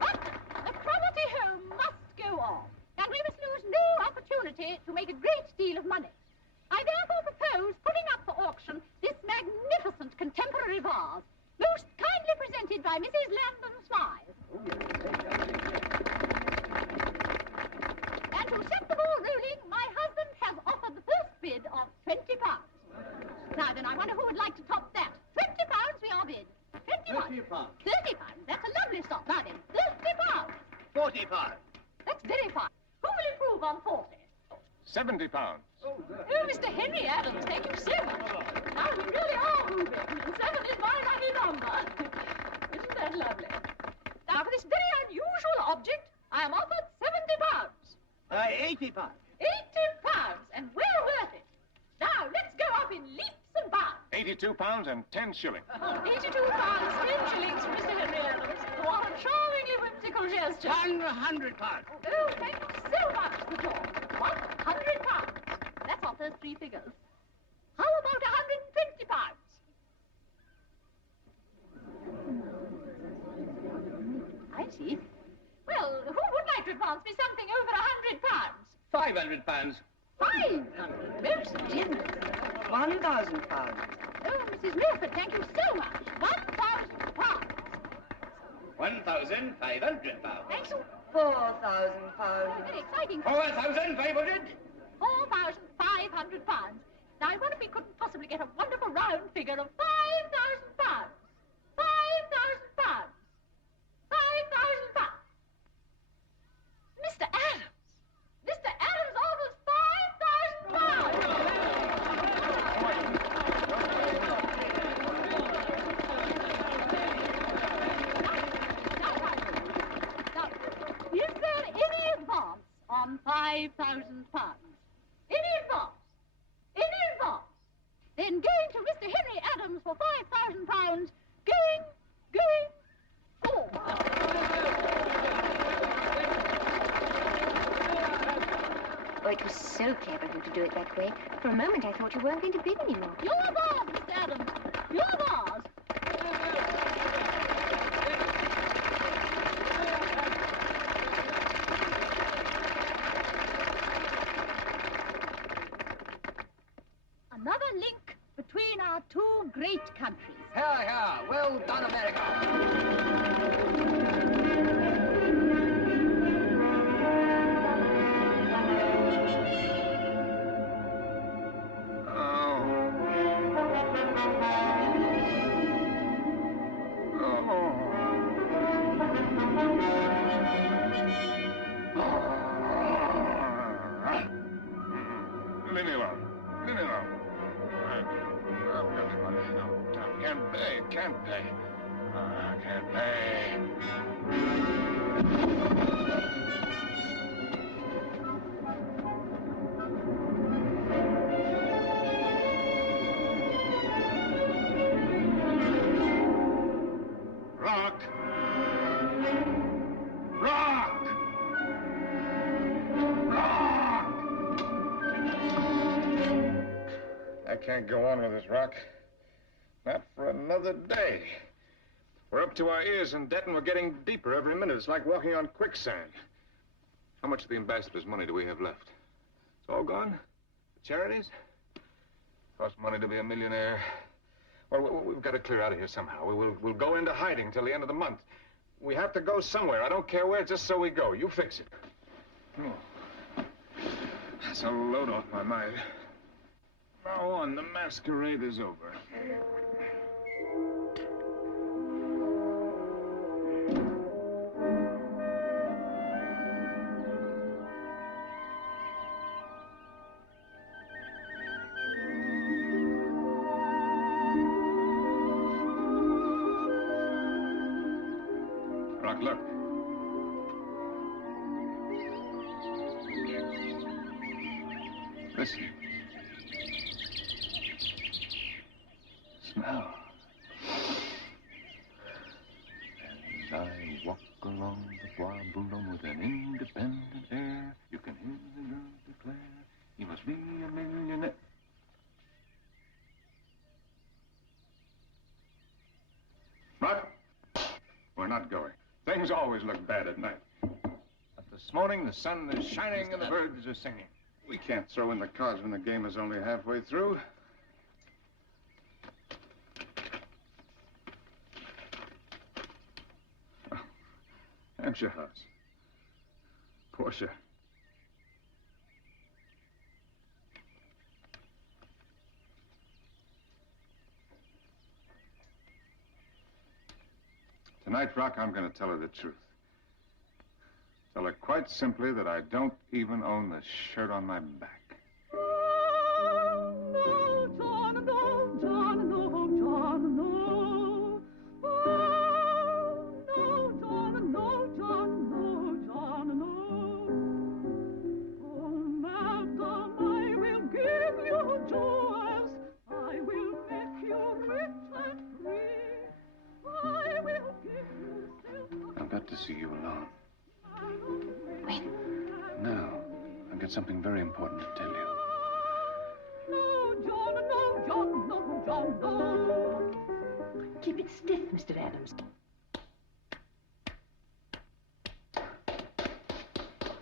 But the Cromarty home must go on, and we must lose no opportunity to make a great deal of money. I therefore propose putting up for auction this magnificent contemporary vase, most kindly presented by Mrs. Landon Smythe. And to set the ball rolling, my husband has offered the first bid of £20. Now then, I wonder who would like to top that. £20 we are bid. 20 pounds. £30. That's a lovely stop. Now then, £30. £40. That's very fine. Who will improve on 40? £70. Oh, Mr. Henry Adams, thank you so much. Now we really are moving. 7 is my lucky number. Isn't that lovely? Now for this very unusual object, I am offered £70. £80. £80, and well worth it. Now let's go up in leaps and bounds. £82 and 10 shillings. £82, 10 shillings for Mr. Henry Adams. What a charmingly whimsical gesture. £100. Oh, thank you so much, Sir George. £100. That's our first 3 figures. How about £120? I see. Well, who would like to advance me something over £100? £500. 500. Most generous. £1,000. Oh, Mrs. Milford, thank you so much. £1,000. £1,500. Thank you. £4,000. Very exciting. 4,500. £4,500. Now, I wonder if we couldn't possibly get a wonderful round figure of £5,000. £5,000. £5,000. Mr. Adams! Mr. Adams offers Now, is there any advance on £5,000? Any advance? Any advance? Then going to Mr. Henry Adams for £5,000. Going forward. Oh, it was so clever of you to do it that way. For a moment, I thought you weren't going to bid anymore. Your vase, Mr. Adams. Your vase. countries. Here, here. Well done, America. Leave me alone. Leave me alone. I've got the money. No, can't pay. Can't pay. Can't pay. Rock! Rock! Rock! I can't go on with this, Rock. Not for another day. We're up to our ears in debt, and we're getting deeper every minute. It's like walking on quicksand. How much of the ambassador's money do we have left? It's all gone? The charities? Costs money to be a millionaire. Well, we've got to clear out of here somehow. We'll go into hiding till the end of the month. We have to go somewhere. I don't care where, just so we go. You fix it. Oh. That's a load off my mind. Now on, the masquerade is over. Rock, look. Listen. Smell. As I walk along the Bois Boulogne with an independent air, you can hear the girls declare he must be a millionaire. Rock, we're not going. Things always look bad at night. But this morning, the sun is shining and the birds are singing. We can't throw in the cards when the game is only halfway through. Oh, Hampshire House. Portia. Tonight, Rock, I'm going to tell her the truth. Tell her quite simply that I don't even own the shirt on my back. I've got to see you alone. When? Now, I've got something very important to tell you. Keep it stiff, Mr. Adams.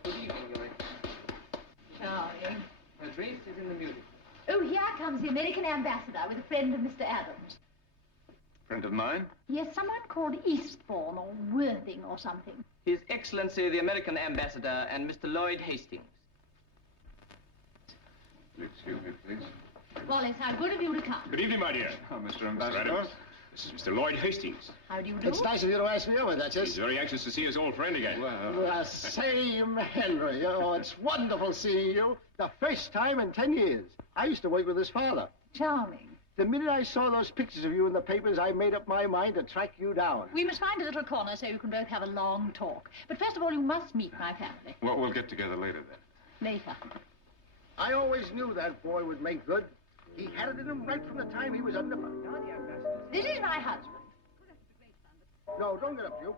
Good evening, Your Excellency. Charming. Her Grace is in the music. Oh, here comes the American ambassador with a friend of Mr. Adams. Friend of mine? Yes, someone called Eastbourne or Worthing or something. His Excellency, the American ambassador, and Mr. Lloyd Hastings. Excuse me, please. Wallace, how good of you to come. Good evening, my dear. Oh, Mr. Ambassador. Adams. This is Mr. Lloyd Hastings. How do you do? It's nice of you to ask me over, Duchess. He's very anxious to see his old friend again. Well, same, Henry. Oh, it's wonderful seeing you. The first time in 10 years. I used to work with his father. Charming. The minute I saw those pictures of you in the papers, I made up my mind to track you down. We must find a little corner so you can both have a long talk. But first of all, you must meet my family. Well, we'll get together later, then. Later. I always knew that boy would make good. He had it in him right from the time he was a nipper. This is my husband. No, don't get up, you.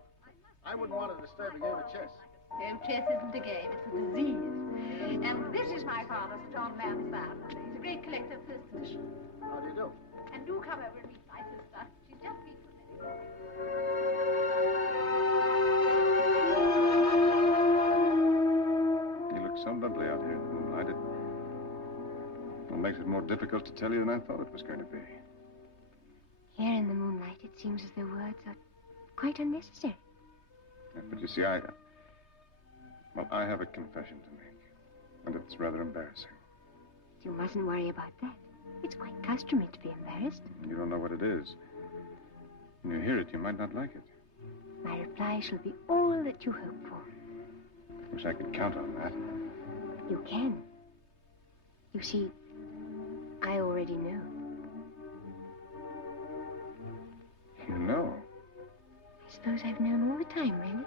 I wouldn't want to disturb a game of chess. No, chess isn't a game, it's a disease. And this is my father, Sir John Mansfield. He's a great collector of first edition. How do you do? And do come over and meet my sister. She's just been from You look so lovely out here in the moonlight. It makes it more difficult to tell you than I thought it was going to be. seems as though words are quite unnecessary. Yeah, but you see, I have a confession to make, and it's rather embarrassing. You mustn't worry about that. It's quite customary to be embarrassed. You don't know what it is. When you hear it, you might not like it. My reply shall be all that you hope for. Wish I could count on that. You can. You see, I already know. You know? I suppose I've known all the time, really.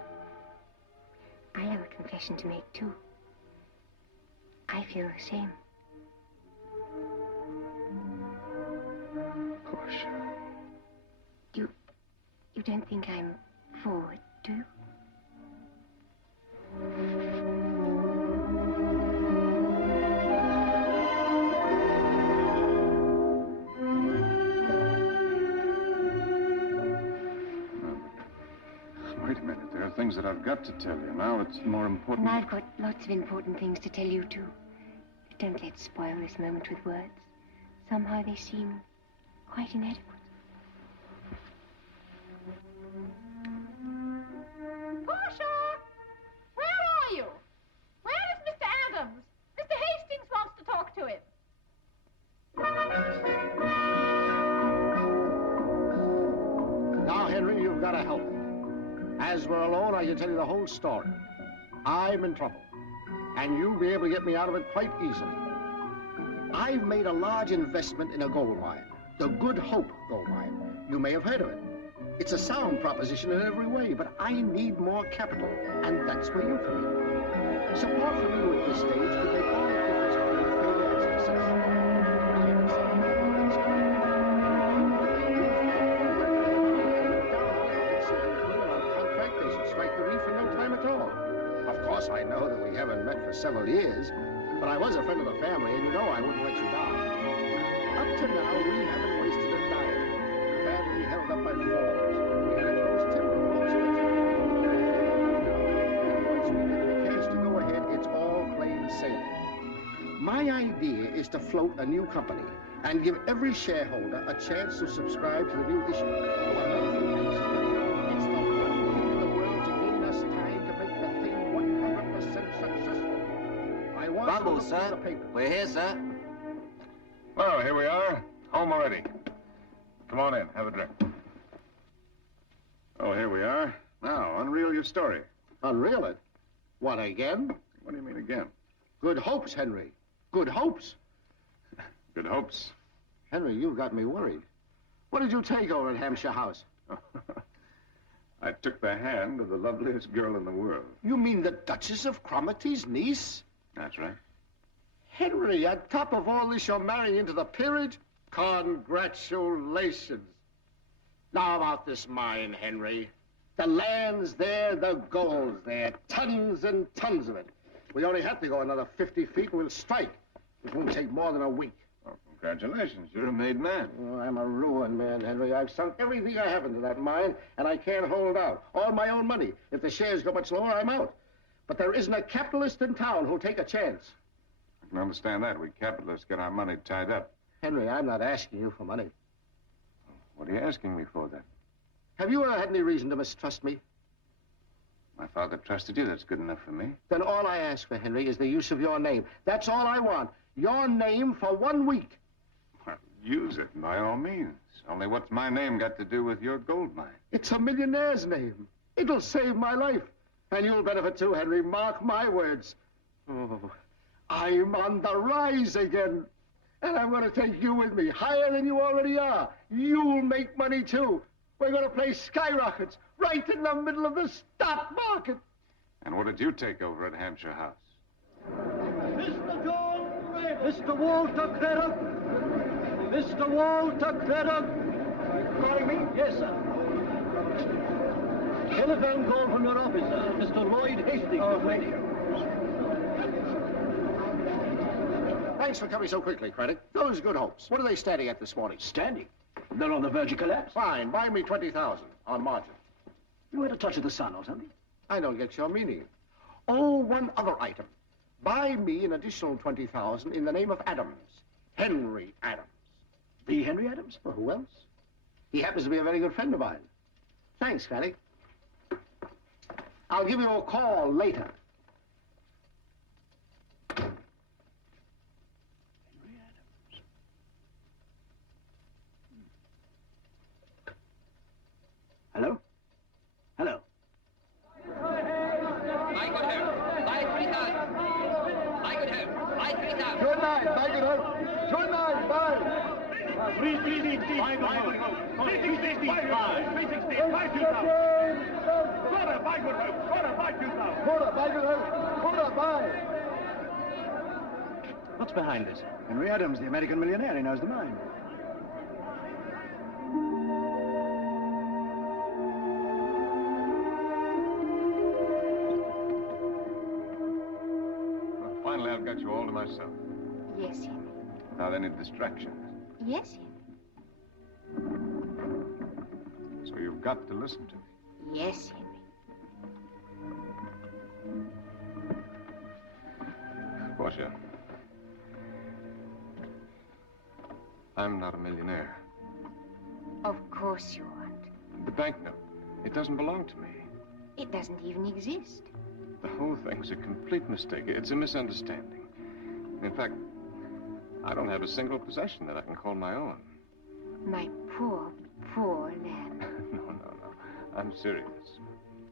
I have a confession to make, too. I feel the same. Portia. You don't think I'm forward, do you? Wait a minute. There are things that I've got to tell you. Now it's more important. And I've got lots of important things to tell you, too. Don't let's spoil this moment with words. Somehow they seem quite inadequate. Portia! Where are you? Where is Mr. Adams? Mr. Hastings wants to talk to him. Now, Henry, you've got to help me. As we're alone, I can tell you the whole story. I'm in trouble, and you'll be able to get me out of it quite easily. I've made a large investment in a gold mine, the Good Hope gold mine. You may have heard of it. It's a sound proposition in every way, but I need more capital, and that's where you come in. Support from you at this stage could make all the difference between failure and success. I am excited about that story. Contract, they should strike the reef in no time at all. Of course, I know that we haven't met for several years, but I was a friend of the family, and you know I wouldn't let you down. Up to now, we haven't wasted a dime. The family held up by force. We had a close timber also. And once we get the cash to go ahead, it's all plain sailing. My idea is to float a new company and give every shareholder a chance to subscribe to the new issue. Another thing is, it's the whole thing in the world to gain us time to make the thing 100% successful. I want to Rumble, look sir. through the papers. We're here, sir. Well, here we are. Home already. Come on in. Have a drink. Oh, here we are. Now, unreel your story. Unreel it? What, again? What do you mean again? Good hopes, Henry. Good hopes. Good hopes. Henry, you've got me worried. What did you take over at Hampshire House? I took the hand of the loveliest girl in the world. You mean the Duchess of Cromarty's niece? That's right. Henry, on top of all this, you're marrying into the peerage? Congratulations. Now about this mine, Henry. The land's there, the gold's there. Tons and tons of it. We only have to go another 50 feet and we'll strike. It won't take more than a week. Well, congratulations. You're a made man. Oh, I'm a ruined man, Henry. I've sunk everything I have into that mine, and I can't hold out. All my own money. If the shares go much lower, I'm out. But there isn't a capitalist in town who'll take a chance. I can understand that. We capitalists get our money tied up. Henry, I'm not asking you for money. What are you asking me for, then? Have you ever had any reason to mistrust me? My father trusted you. That's good enough for me. Then all I ask for, Henry, is the use of your name. That's all I want. Your name for 1 week. Well, use it, by all means. Only what's my name got to do with your gold mine? It's a millionaire's name. It'll save my life. And you'll benefit too, Henry. Mark my words. Oh, I'm on the rise again. And I'm going to take you with me, higher than you already are. You'll make money, too. We're going to play skyrockets right in the middle of the stock market. And what did you take over at Hampshire House? Mr. John Craddock. Mr. Walter Craddock. Mr. Walter Craddock. Calling me? Yes, sir. Telephone call from your office, sir. Mr. Lloyd Hastings. Oh, thank you. Thanks for coming so quickly, Craddock. Those Good Hopes. What are they standing at this morning? Standing? They're on the verge of collapse. Fine. Buy me 20,000 on margin. You had a touch of the sun or something? I don't get your meaning. Oh, one other item. Buy me an additional 20,000 in the name of Adams. Henry Adams. The Henry Adams? Well, who else? He happens to be a very good friend of mine. Thanks, Craddock. I'll give you a call later. Hello? Hello? Buy good hope. Buy 3,000. Buy good hope. Buy 3,000. Good night. Buy good hope. Good night. Bye. 360. Buy good hope. 360. Buy 360. Buy 2,000. Quarter. Buy good hope. Quarter. Buy 2,000. Quarter. Buy good hope. Quarter. Buy. What's behind this? Henry Adams, the American millionaire. He knows the mine. Well, finally, I've got you all to myself. Yes, Henry. Without any distractions. Yes, Henry. So you've got to listen to me. Yes, Henry. Portia, I'm not a millionaire. Of course you aren't. The banknote, it doesn't belong to me. It doesn't even exist. The whole thing's a complete mistake. It's a misunderstanding. In fact, I don't have a single possession that I can call my own. My poor, poor lamb. No. I'm serious.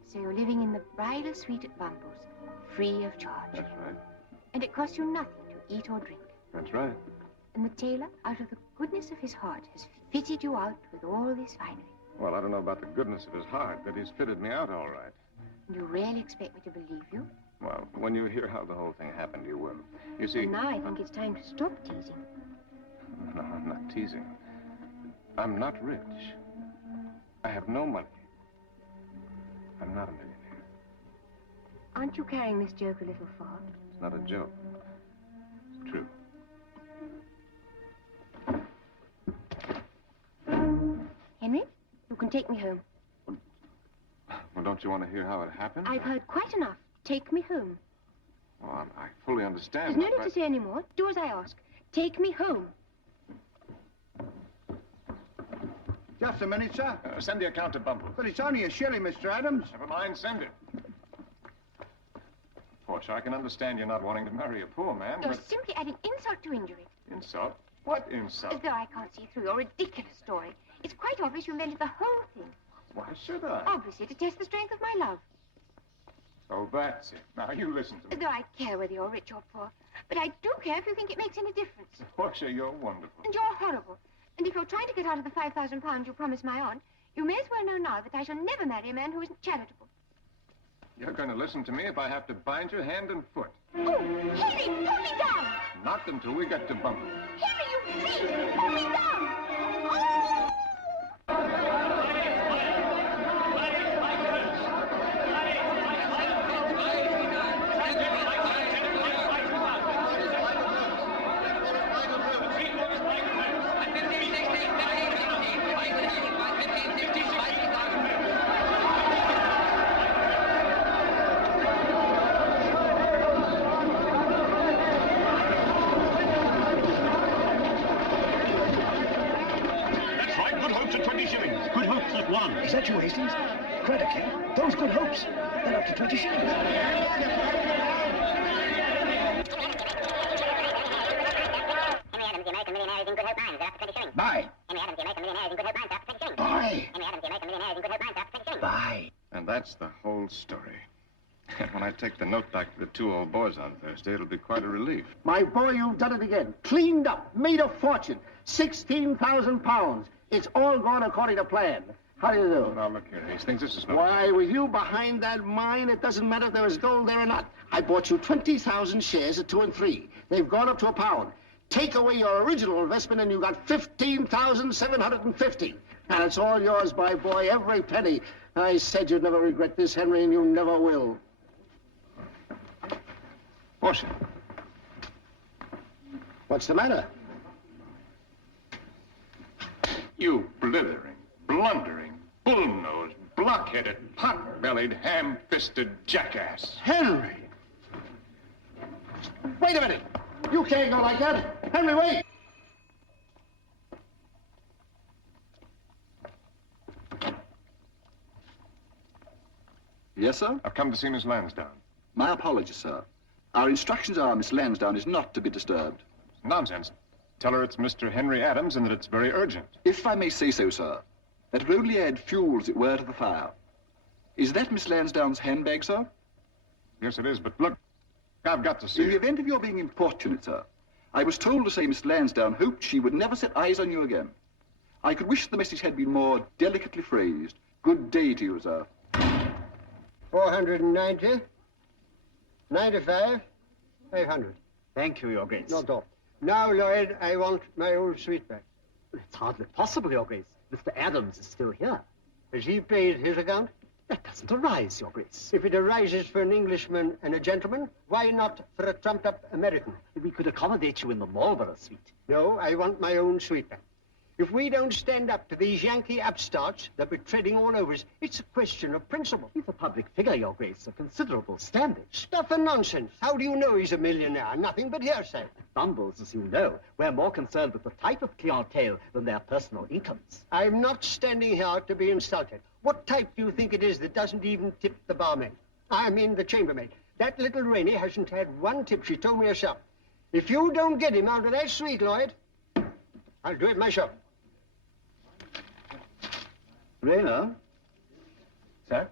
So you're living in the bridal suite at Bumble's, free of charge. That's right. And it costs you nothing to eat or drink. That's right. And the tailor, out of the goodness of his heart, has fitted you out with all this finery. Well, I don't know about the goodness of his heart, but he's fitted me out all right. And you really expect me to believe you? Well, when you hear how the whole thing happened, you will. You see... And now I think it's time to stop teasing. No, I'm not teasing. I'm not rich. I have no money. I'm not a millionaire. Aren't you carrying this joke a little far? It's not a joke. It's true. Henry, you can take me home. Well, don't you want to hear how it happened? I've heard quite enough. Take me home. Well, I fully understand. There's no need to say any more. Do as I ask. Take me home. Just a minute, sir. Send the account to Bumble. But it's only a shilling, Mr. Adams. Never mind, send it. Portia, I can understand you're not wanting to marry a poor man, You're but... simply adding insult to injury. Insult? What insult? As though I can't see through your ridiculous story. It's quite obvious you invented the whole thing. Why should I? Obviously, to test the strength of my love. So that's it. Now, you listen to As me. though I care whether you're rich or poor. But I do care if you think it makes any difference. Portia, you're wonderful. And you're horrible. And if you're trying to get out of the £5,000 you promised my aunt, you may as well know now that I shall never marry a man who isn't charitable. You're going to listen to me if I have to bind you hand and foot. Oh, Henry, pull me down! Not until we get to Bumble. Henry, you please, pull me down! Is that you, Hastings? Craddock here. Those good hopes. They're up to 20 shillings. Buy. Buy. Buy. And that's the whole story. When I take the note back to the two old boys on Thursday, it'll be quite a relief. My boy, you've done it again. Cleaned up. Made a fortune. £16,000. It's all gone according to plan. How do you do? Now, look here, Hastings, this is not... Why, with you behind that mine, it doesn't matter if there was gold there or not. I bought you 20,000 shares at 2 and 3. They've gone up to £1. Take away your original investment and you got 15,750. And it's all yours, my boy, every penny. I said you'd never regret this, Henry, and you never will. Portia. What's the matter? You blithering, blundering, bull-nosed, block-headed, pot-bellied, ham-fisted jackass. Henry! Wait a minute! You can't go like that! Henry, wait! Yes, sir? I've come to see Miss Lansdowne. My apologies, sir. Our instructions are Miss Lansdowne is not to be disturbed. Nonsense. Tell her it's Mr. Henry Adams and that it's very urgent. If I may say so, sir, that would only add fuel, as it were, to the fire. Is that Miss Lansdowne's handbag, sir? Yes, it is, but look, I've got to see In the event of your being importunate, sir, I was told to say Miss Lansdowne hoped she would never set eyes on you again. I could wish the message had been more delicately phrased. Good day to you, sir. 490, 95, 500. Thank you, Your Grace. Not all. Now, Lloyd, I want my old suite back. It's hardly possible, Your Grace. Mr. Adams is still here. Has he paid his account? That doesn't arise, Your Grace. If it arises for an Englishman and a gentleman, why not for a trumped-up American? We could accommodate you in the Marlborough suite. No, I want my own suite back. If we don't stand up to these Yankee upstarts that we're treading all over us, it's a question of principle. He's a public figure, Your Grace, of considerable standing. Stuff and nonsense. How do you know he's a millionaire? Nothing but hearsay. Bumbles, as you know, we're more concerned with the type of clientele than their personal incomes. I'm not standing here to be insulted. What type do you think it is that doesn't even tip the barmaid? I mean the chambermaid. That little Rainey hasn't had one tip. She told me herself. If you don't get him out of that suite, Lloyd, I'll do it myself. Rayner? Sir?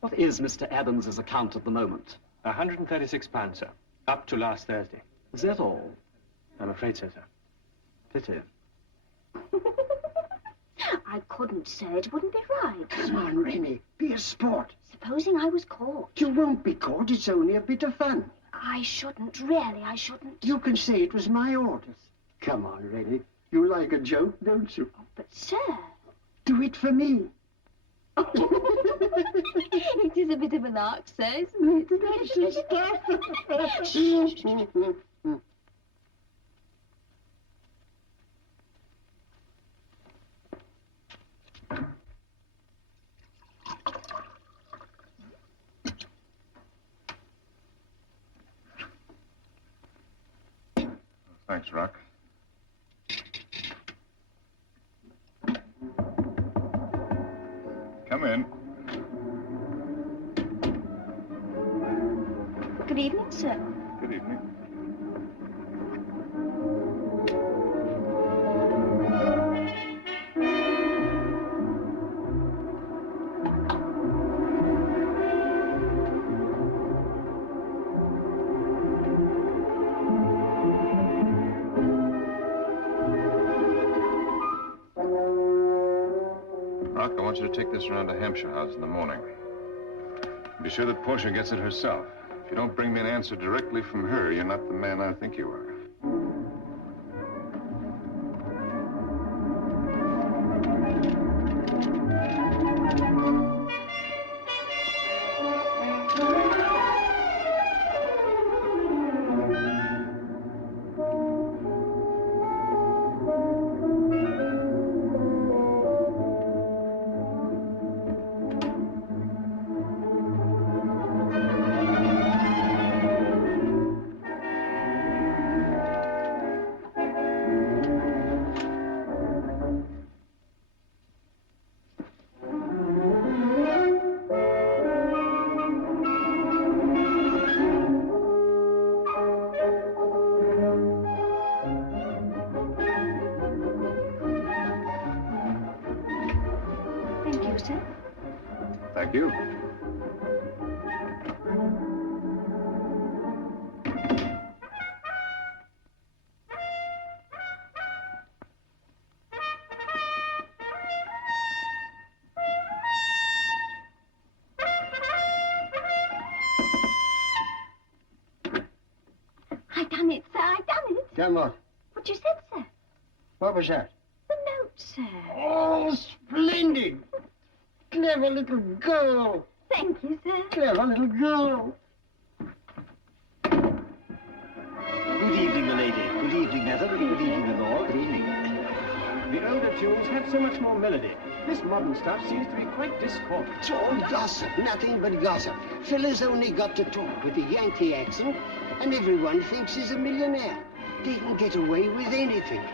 What is Mr. Adams's account at the moment? £136, sir. Up to last Thursday. Is that all? I'm afraid so, sir. Pity. I couldn't, sir. It wouldn't be right. Come on, Rainey. Be a sport. Supposing I was caught. You won't be caught. It's only a bit of fun. I shouldn't. Really, I shouldn't. You can say it was my orders. Come on, Rainey. You like a joke, don't you? Oh, but, sir... Do it for me. It is a bit of an arc, sir, isn't it? Thanks, Rock. Come in. Good evening, sir. Good evening. Rock, I want you to take this around to Hampshire House in the morning. Be sure that Portia gets it herself. If you don't bring me an answer directly from her, you're not the man I think you are. Thank you. I done it, sir. I done it. Done what? What you said, sir. What was that? The note, sir. Oh, splendid. Clever little girl. Thank you, sir. Clever little girl. Good evening, milady. Good evening, madam. Good evening, milord. Good evening. The older tunes have so much more melody. This modern stuff seems to be quite discordant. It's all gossip, nothing but gossip. Fella's only got to talk with a Yankee accent, and everyone thinks he's a millionaire. They can get away with anything.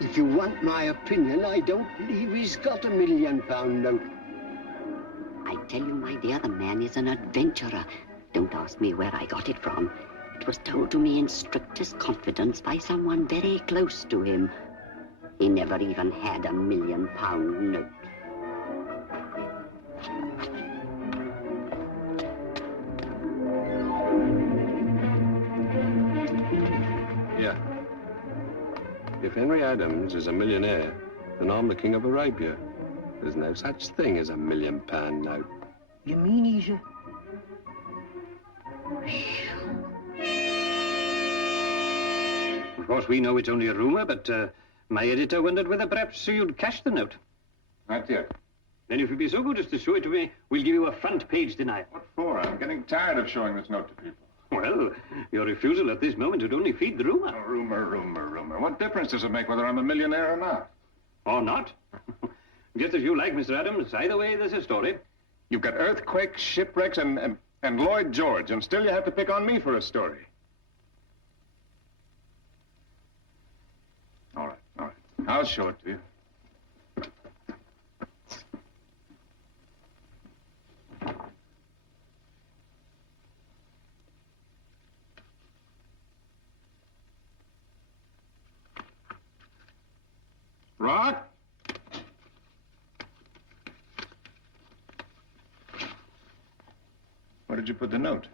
If you want my opinion, I don't believe he's got £1 million note. I tell you, my dear, the man is an adventurer. Don't ask me where I got it from. It was told to me in strictest confidence by someone very close to him. He never even had £1 million note. Yeah. If Henry Adams is a millionaire, then I'm the King of Arabia. There's no such thing as £1 million note. You mean he's a... Of course, we know it's only a rumor, but my editor wondered whether perhaps you'd cash the note. Not yet. Then if you'd be so good as to show it to me, we'll give you a front page denial. What for? I'm getting tired of showing this note to people. Well, your refusal at this moment would only feed the rumor. Oh, rumor. What difference does it make whether I'm a millionaire or not? Or not? Just as you like, Mr. Adams. Either way, there's a story. You've got earthquakes, shipwrecks, and Lloyd George, and still you have to pick on me for a story. All right. I'll show it to you. Rock? Where did you put the note?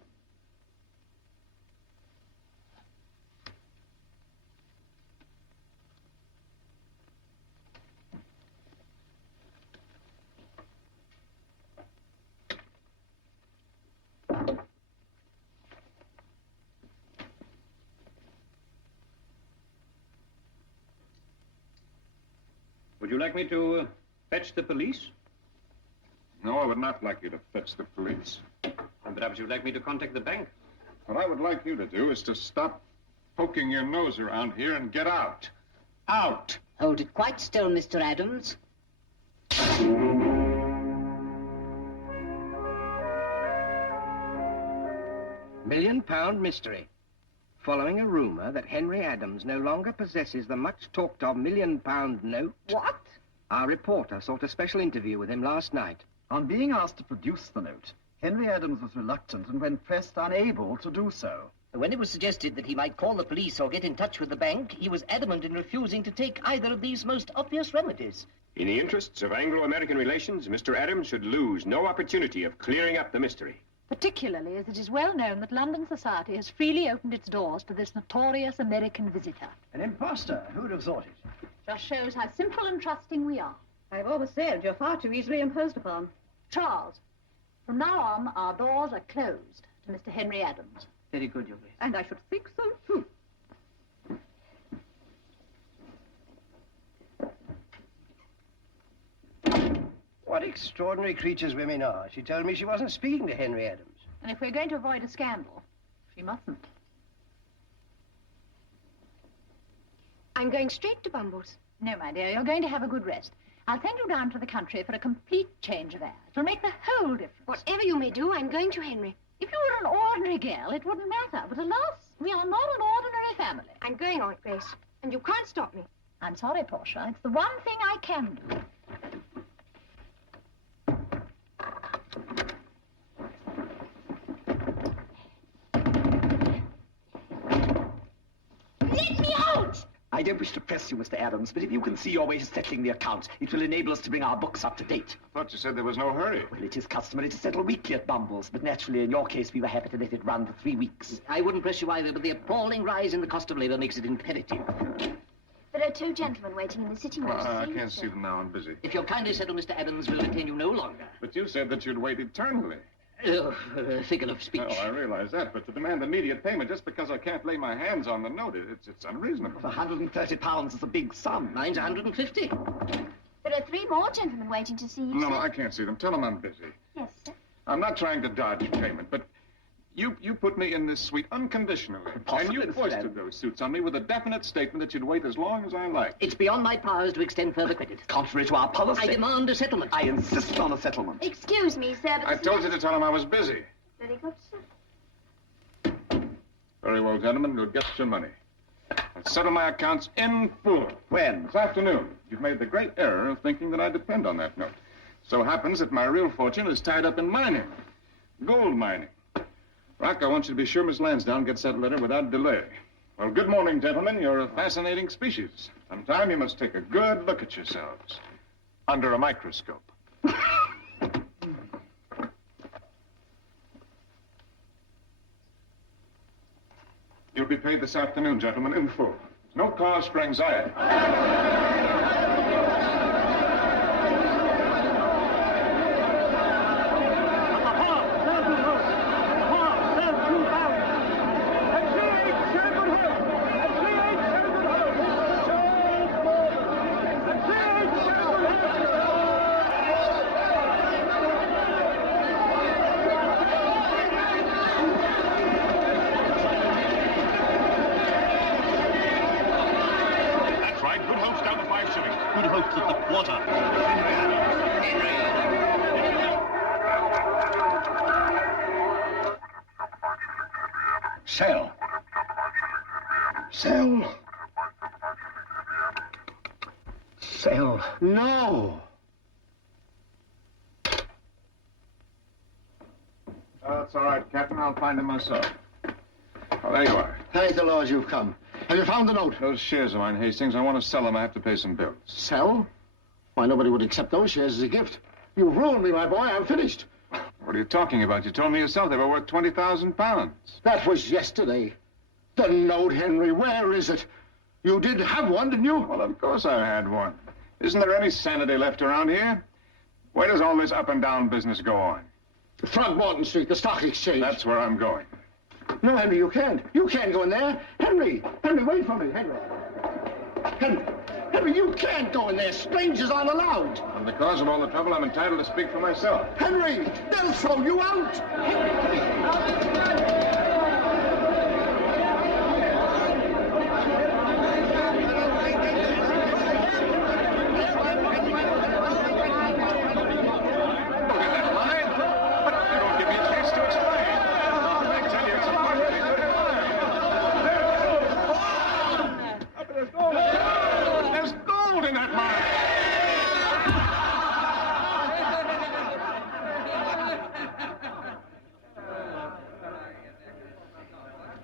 Would you like me to fetch the police? No, I would not like you to fetch the police. And perhaps you'd like me to contact the bank? What I would like you to do is to stop poking your nose around here and get out. Out! Hold it quite still, Mr. Adams. £1 million mystery. Following a rumor that Henry Adams no longer possesses the much-talked-of £1 million note... What? Our reporter sought a special interview with him last night. On being asked to produce the note, Henry Adams was reluctant and, when pressed, unable to do so. When it was suggested that he might call the police or get in touch with the bank, he was adamant in refusing to take either of these most obvious remedies. In the interests of Anglo-American relations, Mr. Adams should lose no opportunity of clearing up the mystery. Particularly as it is well known that London society has freely opened its doors to this notorious American visitor. An imposter. Who would have thought it? Just shows how simple and trusting we are. I've always said you're far too easily imposed upon. Charles, from now on, our doors are closed to Mr. Henry Adams. Very good, Your Grace. And I should think so, too. What extraordinary creatures women are. She told me she wasn't speaking to Henry Adams. And if we're going to avoid a scandal, she mustn't. I'm going straight to Bumble's. No, my dear, you're going to have a good rest. I'll send you down to the country for a complete change of air. It'll make the whole difference. Whatever you may do, I'm going to Henry. If you were an ordinary girl, it wouldn't matter. But alas, we are not an ordinary family. I'm going, Aunt Grace, and you can't stop me. I'm sorry, Portia. It's the one thing I can do. Let me out! I don't wish to press you, Mr. Adams, but if you can see your way to settling the accounts, it will enable us to bring our books up to date. I thought you said there was no hurry. Well, it is customary to settle weekly at Bumble's, but naturally, in your case, we were happy to let it run for 3 weeks. I wouldn't press you either, but the appalling rise in the cost of labor makes it imperative. There are 2 gentlemen waiting in the sitting room. I can't see them now. I'm busy. If you'll kindly settle, Mr. Adams will detain you no longer. But you said that you'd wait eternally. Figure of speech. Oh, I realize that, but to demand immediate payment just because I can't lay my hands on the note, it's unreasonable. £130 is a big sum. Mine's 150. There are 3 more gentlemen waiting to see you, No, sir. I can't see them. Tell them I'm busy. Yes, sir. I'm not trying to dodge payment, but you put me in this suite unconditionally. Possibly, and you Mr. foisted Adams. those suits on me with a definite statement that you'd wait as long as I liked. It's beyond my powers to extend further credit. Contrary to our policy. I demand a settlement. I insist on a settlement. Excuse me, sir, but... I told you to tell him I was busy. Very good, sir. Very well, gentlemen, you'll get your money. I'll settle my accounts in full. When? This afternoon. You've made the great error of thinking that I depend on that note. So happens that my real fortune is tied up in mining. Gold mining. Rock, I want you to be sure Miss Lansdowne gets that letter without delay. Well, good morning, gentlemen. You're a fascinating species. Sometime you must take a good look at yourselves. Under a microscope. You'll be paid this afternoon, gentlemen, in full. No cause for anxiety. Sell. Sell. Sell. No. That's all right, Captain. I'll find him myself. Oh, there you are. Thank the Lord you've come. Have you found the note? Those shares of mine, Hastings, I want to sell them. I have to pay some bills. Sell? Why, nobody would accept those shares as a gift. You've ruined me, my boy. I'm finished. What are you talking about? You told me yourself they were worth 20,000 pounds. That was yesterday. The note, Henry, where is it? You did have one, didn't you? Well, of course I had one. Isn't there any sanity left around here? Where does all this up and down business go on? Throgmorton Street, the stock exchange. That's where I'm going. No, Henry, you can't. You can't go in there. Henry, wait for me, Henry. Henry, you can't go in there. Strangers aren't allowed. And because of all the trouble, I'm entitled to speak for myself. Henry, they'll throw you out.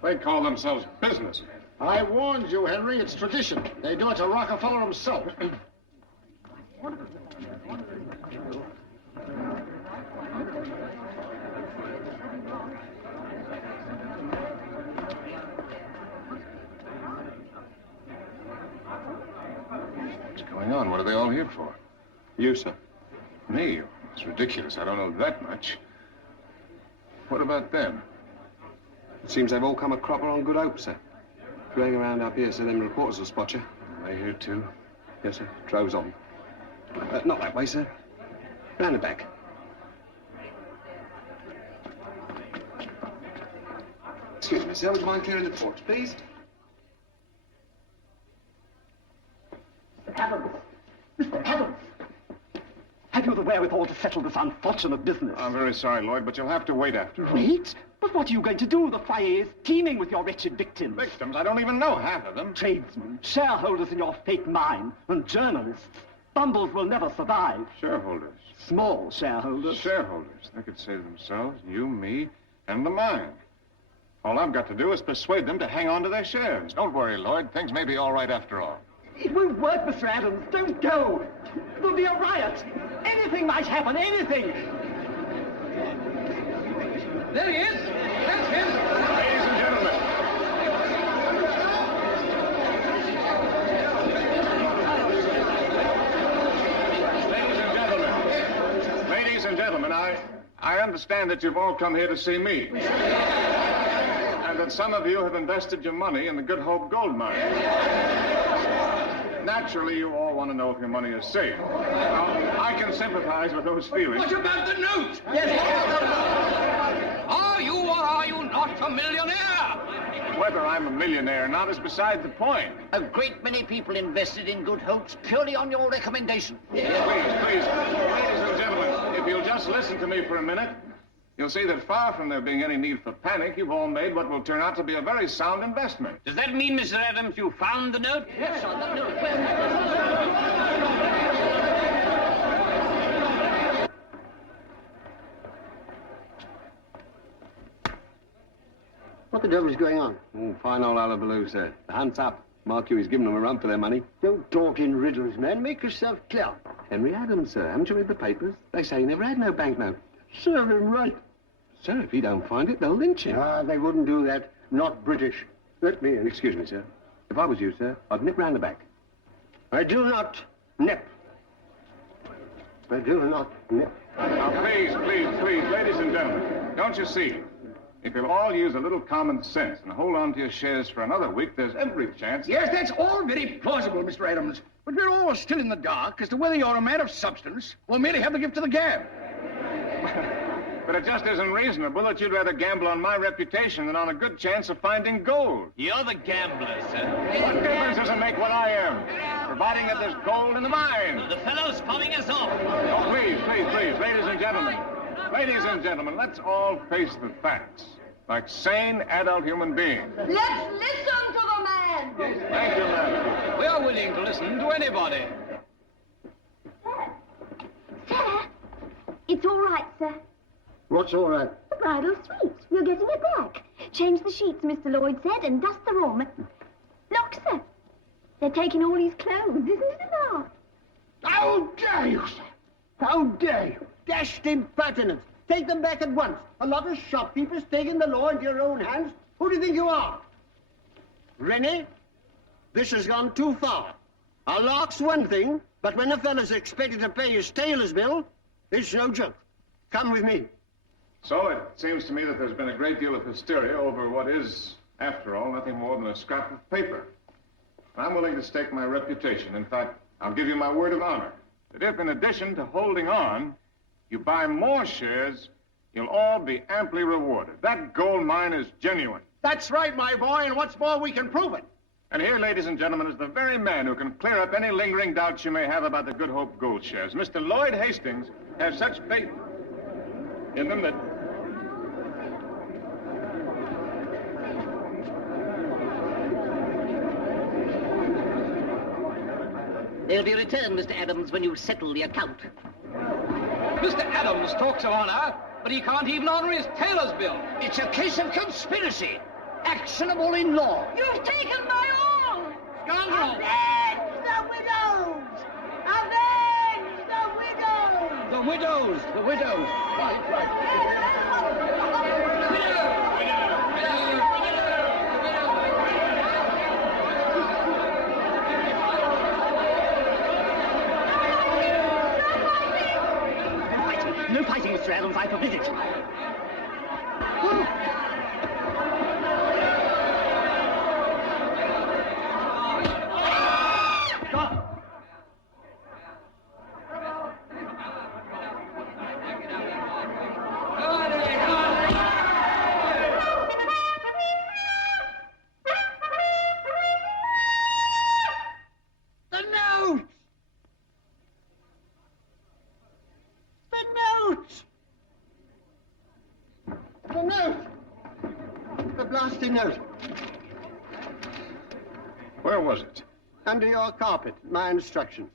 They call themselves businessmen. I warned you, Henry. It's tradition. They do it to Rockefeller himself. What's going on? What are they all here for? You, sir. Me? It's ridiculous. I don't know that much. What about them? It seems they've all come a cropper on good hope, sir. If you hang around up here, so them reporters will spot you. Are they here, too? Yes, sir. Droves on. Not that way, sir. Round the back. Excuse me, sir. Would you mind clearing the porch, please? Mr. Adams! Mr. Adams! Have you the wherewithal to settle this unfortunate business? I'm very sorry, Lloyd, but you'll have to wait after all. Wait? But what are you going to do? The foyer is teeming with your wretched victims. Victims? I don't even know half of them. Tradesmen, shareholders in your fake mine, and journalists. Bumbles will never survive. Shareholders? Small shareholders. Shareholders. They could save themselves, you, me, and the mine. All I've got to do is persuade them to hang on to their shares. Don't worry, Lloyd. Things may be all right after all. It won't work, Mr. Adams. Don't go. There'll be a riot. Anything might happen, anything. There he is. That's him. Ladies and gentlemen. Ladies and gentlemen, I understand that you've all come here to see me. And that some of you have invested your money in the Good Hope gold mine. Naturally, you all want to know if your money is safe. Now, I can sympathize with those feelings. What about the note? Are you or are you not a millionaire? Whether I'm a millionaire or not is beside the point. A great many people invested in Good Hopes purely on your recommendation. Please, ladies and gentlemen, if you'll just listen to me for a minute, you'll see that far from there being any need for panic, you've all made what will turn out to be a very sound investment. Does that mean, Mr. Adams, you found the note? Yes, on the note. What the devil's going on? Oh, fine old hullabaloo, sir. The hunt's up. Mark you, he's giving them a run for their money. Don't talk in riddles, man. Make yourself clear. Henry Adams, sir. Haven't you read the papers? They say he never had no banknote. Serve him right. Sir, if he don't find it, they'll lynch him. Ah, they wouldn't do that. Not British. Let me in. Excuse me, sir. If I was you, sir, I'd nip round the back. I do not nip. I do not nip. Now, please, ladies and gentlemen, don't you see? If you'll all use a little common sense and hold on to your shares for another week, there's every chance... Yes, that's all very plausible, Mr. Adams. But we're all still in the dark as to whether you're a man of substance or merely have the gift of the gab. But it just isn't reasonable that you'd rather gamble on my reputation than on a good chance of finding gold. You're the gambler, sir. What difference does it make what I am? Providing that there's gold in the mine. The fellow's following us off. Oh, please, ladies and gentlemen. Ladies and gentlemen, let's all face the facts. Like sane, adult human beings. Let's listen to the man. Thank you, madam. We are willing to listen to anybody. Sir, it's all right, sir. What's all right? The bridal suite. You're getting it back. Change the sheets, Mr. Lloyd said, and dust the room. Look, sir. They're taking all his clothes. Isn't it a lark? How dare you, sir? How dare you? Dashed impertinent. Take them back at once. A lot of shopkeepers taking the law into your own hands. Who do you think you are? Rennie, this has gone too far. A lark's one thing, but when a fellow's expected to pay his tailor's bill, it's no joke. Come with me. So it seems to me that there's been a great deal of hysteria over what is, after all, nothing more than a scrap of paper. I'm willing to stake my reputation. In fact, I'll give you my word of honor that if, in addition to holding on, you buy more shares, you'll all be amply rewarded. That gold mine is genuine. That's right, my boy, and what's more, we can prove it. And here, ladies and gentlemen, is the very man who can clear up any lingering doubts you may have about the Good Hope gold shares. Mr. Lloyd Hastings has such faith in them that... They'll be returned, Mr. Adams, when you settle the account. Mr. Adams talks of honor, but he can't even honor his tailor's bill. It's a case of conspiracy, actionable in law. You've taken my all. Scoundrel! Avenge the widows! Avenge the widows! The widows! The widows! Right. No fighting, Mr. Adams, I forbid it. Stop! The note! The note! The blasted note. Where was it? Under your carpet, my instructions.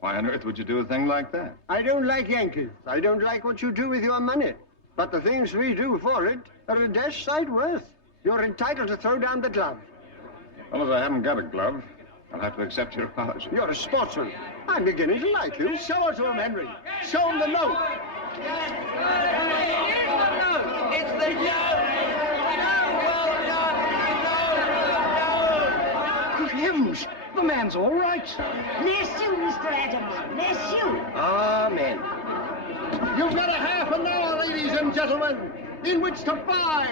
Why on earth would you do a thing like that? I don't like Yankees. I don't like what you do with your money. But the things we do for it are a dash sight worse. You're entitled to throw down the glove. Well, as I haven't got a glove, I'll have to accept your apology. You're a sportsman. I'm beginning to like you. Show it to him, Henry. Show him the note. It's the note! Good heavens, the man's all right. Bless you, Mr. Adams. Bless you. Amen. You've got a half an hour, ladies and gentlemen, in which to buy.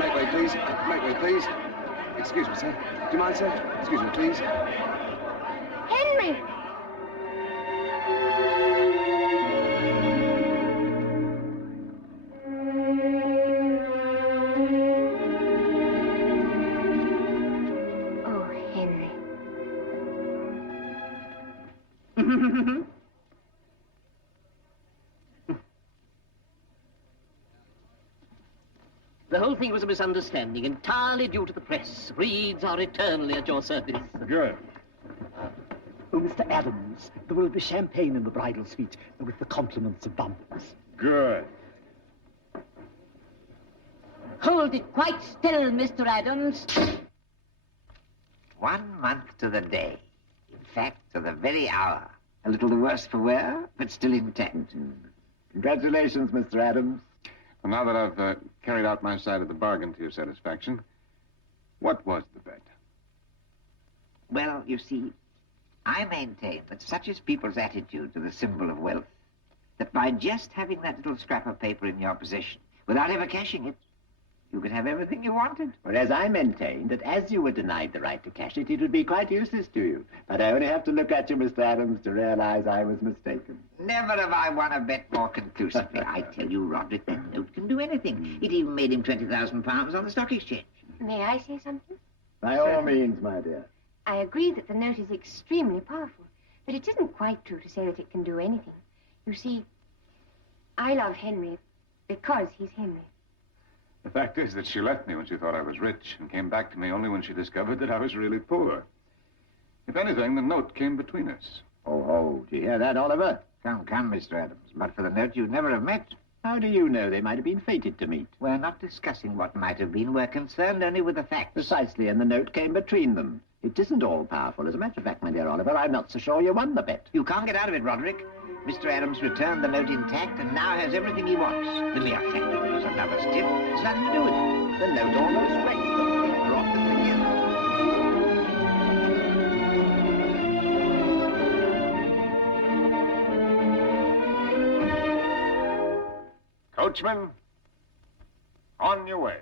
Make way, please. Make way, please. Excuse me, sir. Do you mind, sir? Excuse me, please. Henry! Oh, Henry. The whole thing was a misunderstanding, entirely due to the press. Reeds are eternally at your service. Good. Mr. Adams, there will be champagne in the bridal suite with the compliments of bumpers. Good. Hold it quite still, Mr. Adams. 1 month to the day. In fact, to the very hour. A little the worse for wear, but still intact. Congratulations, Mr. Adams. Well, now that I've carried out my side of the bargain to your satisfaction, what was the bet? Well, you see, I maintain that such is people's attitude to the symbol of wealth, that by just having that little scrap of paper in your possession, without ever cashing it, you could have everything you wanted. Whereas I maintain that as you were denied the right to cash it, it would be quite useless to you. But I only have to look at you, Mr. Adams, to realize I was mistaken. Never have I won a bet more conclusively. I tell you, Roderick, that note can do anything. It even made him £20,000 on the stock exchange. May I say something? By all means, my dear. I agree that the note is extremely powerful, but it isn't quite true to say that it can do anything. You see, I love Henry because he's Henry. The fact is that she left me when she thought I was rich and came back to me only when she discovered that I was really poor. If anything, the note came between us. Oh, do you hear that, Oliver? Come, Mr. Adams. But for the note, you'd never have met. How do you know? They might have been fated to meet. We're not discussing what might have been. We're concerned only with the facts. Precisely, and the note came between them. It isn't all powerful. As a matter of fact, my dear Oliver, I'm not so sure you won the bet. You can't get out of it, Roderick. Mr. Adams returned the note intact and now has everything he wants. The mere fact that it was a lover's tip has nothing to do with it. The note almost wrecked them. It brought them together. Coachman, on your way.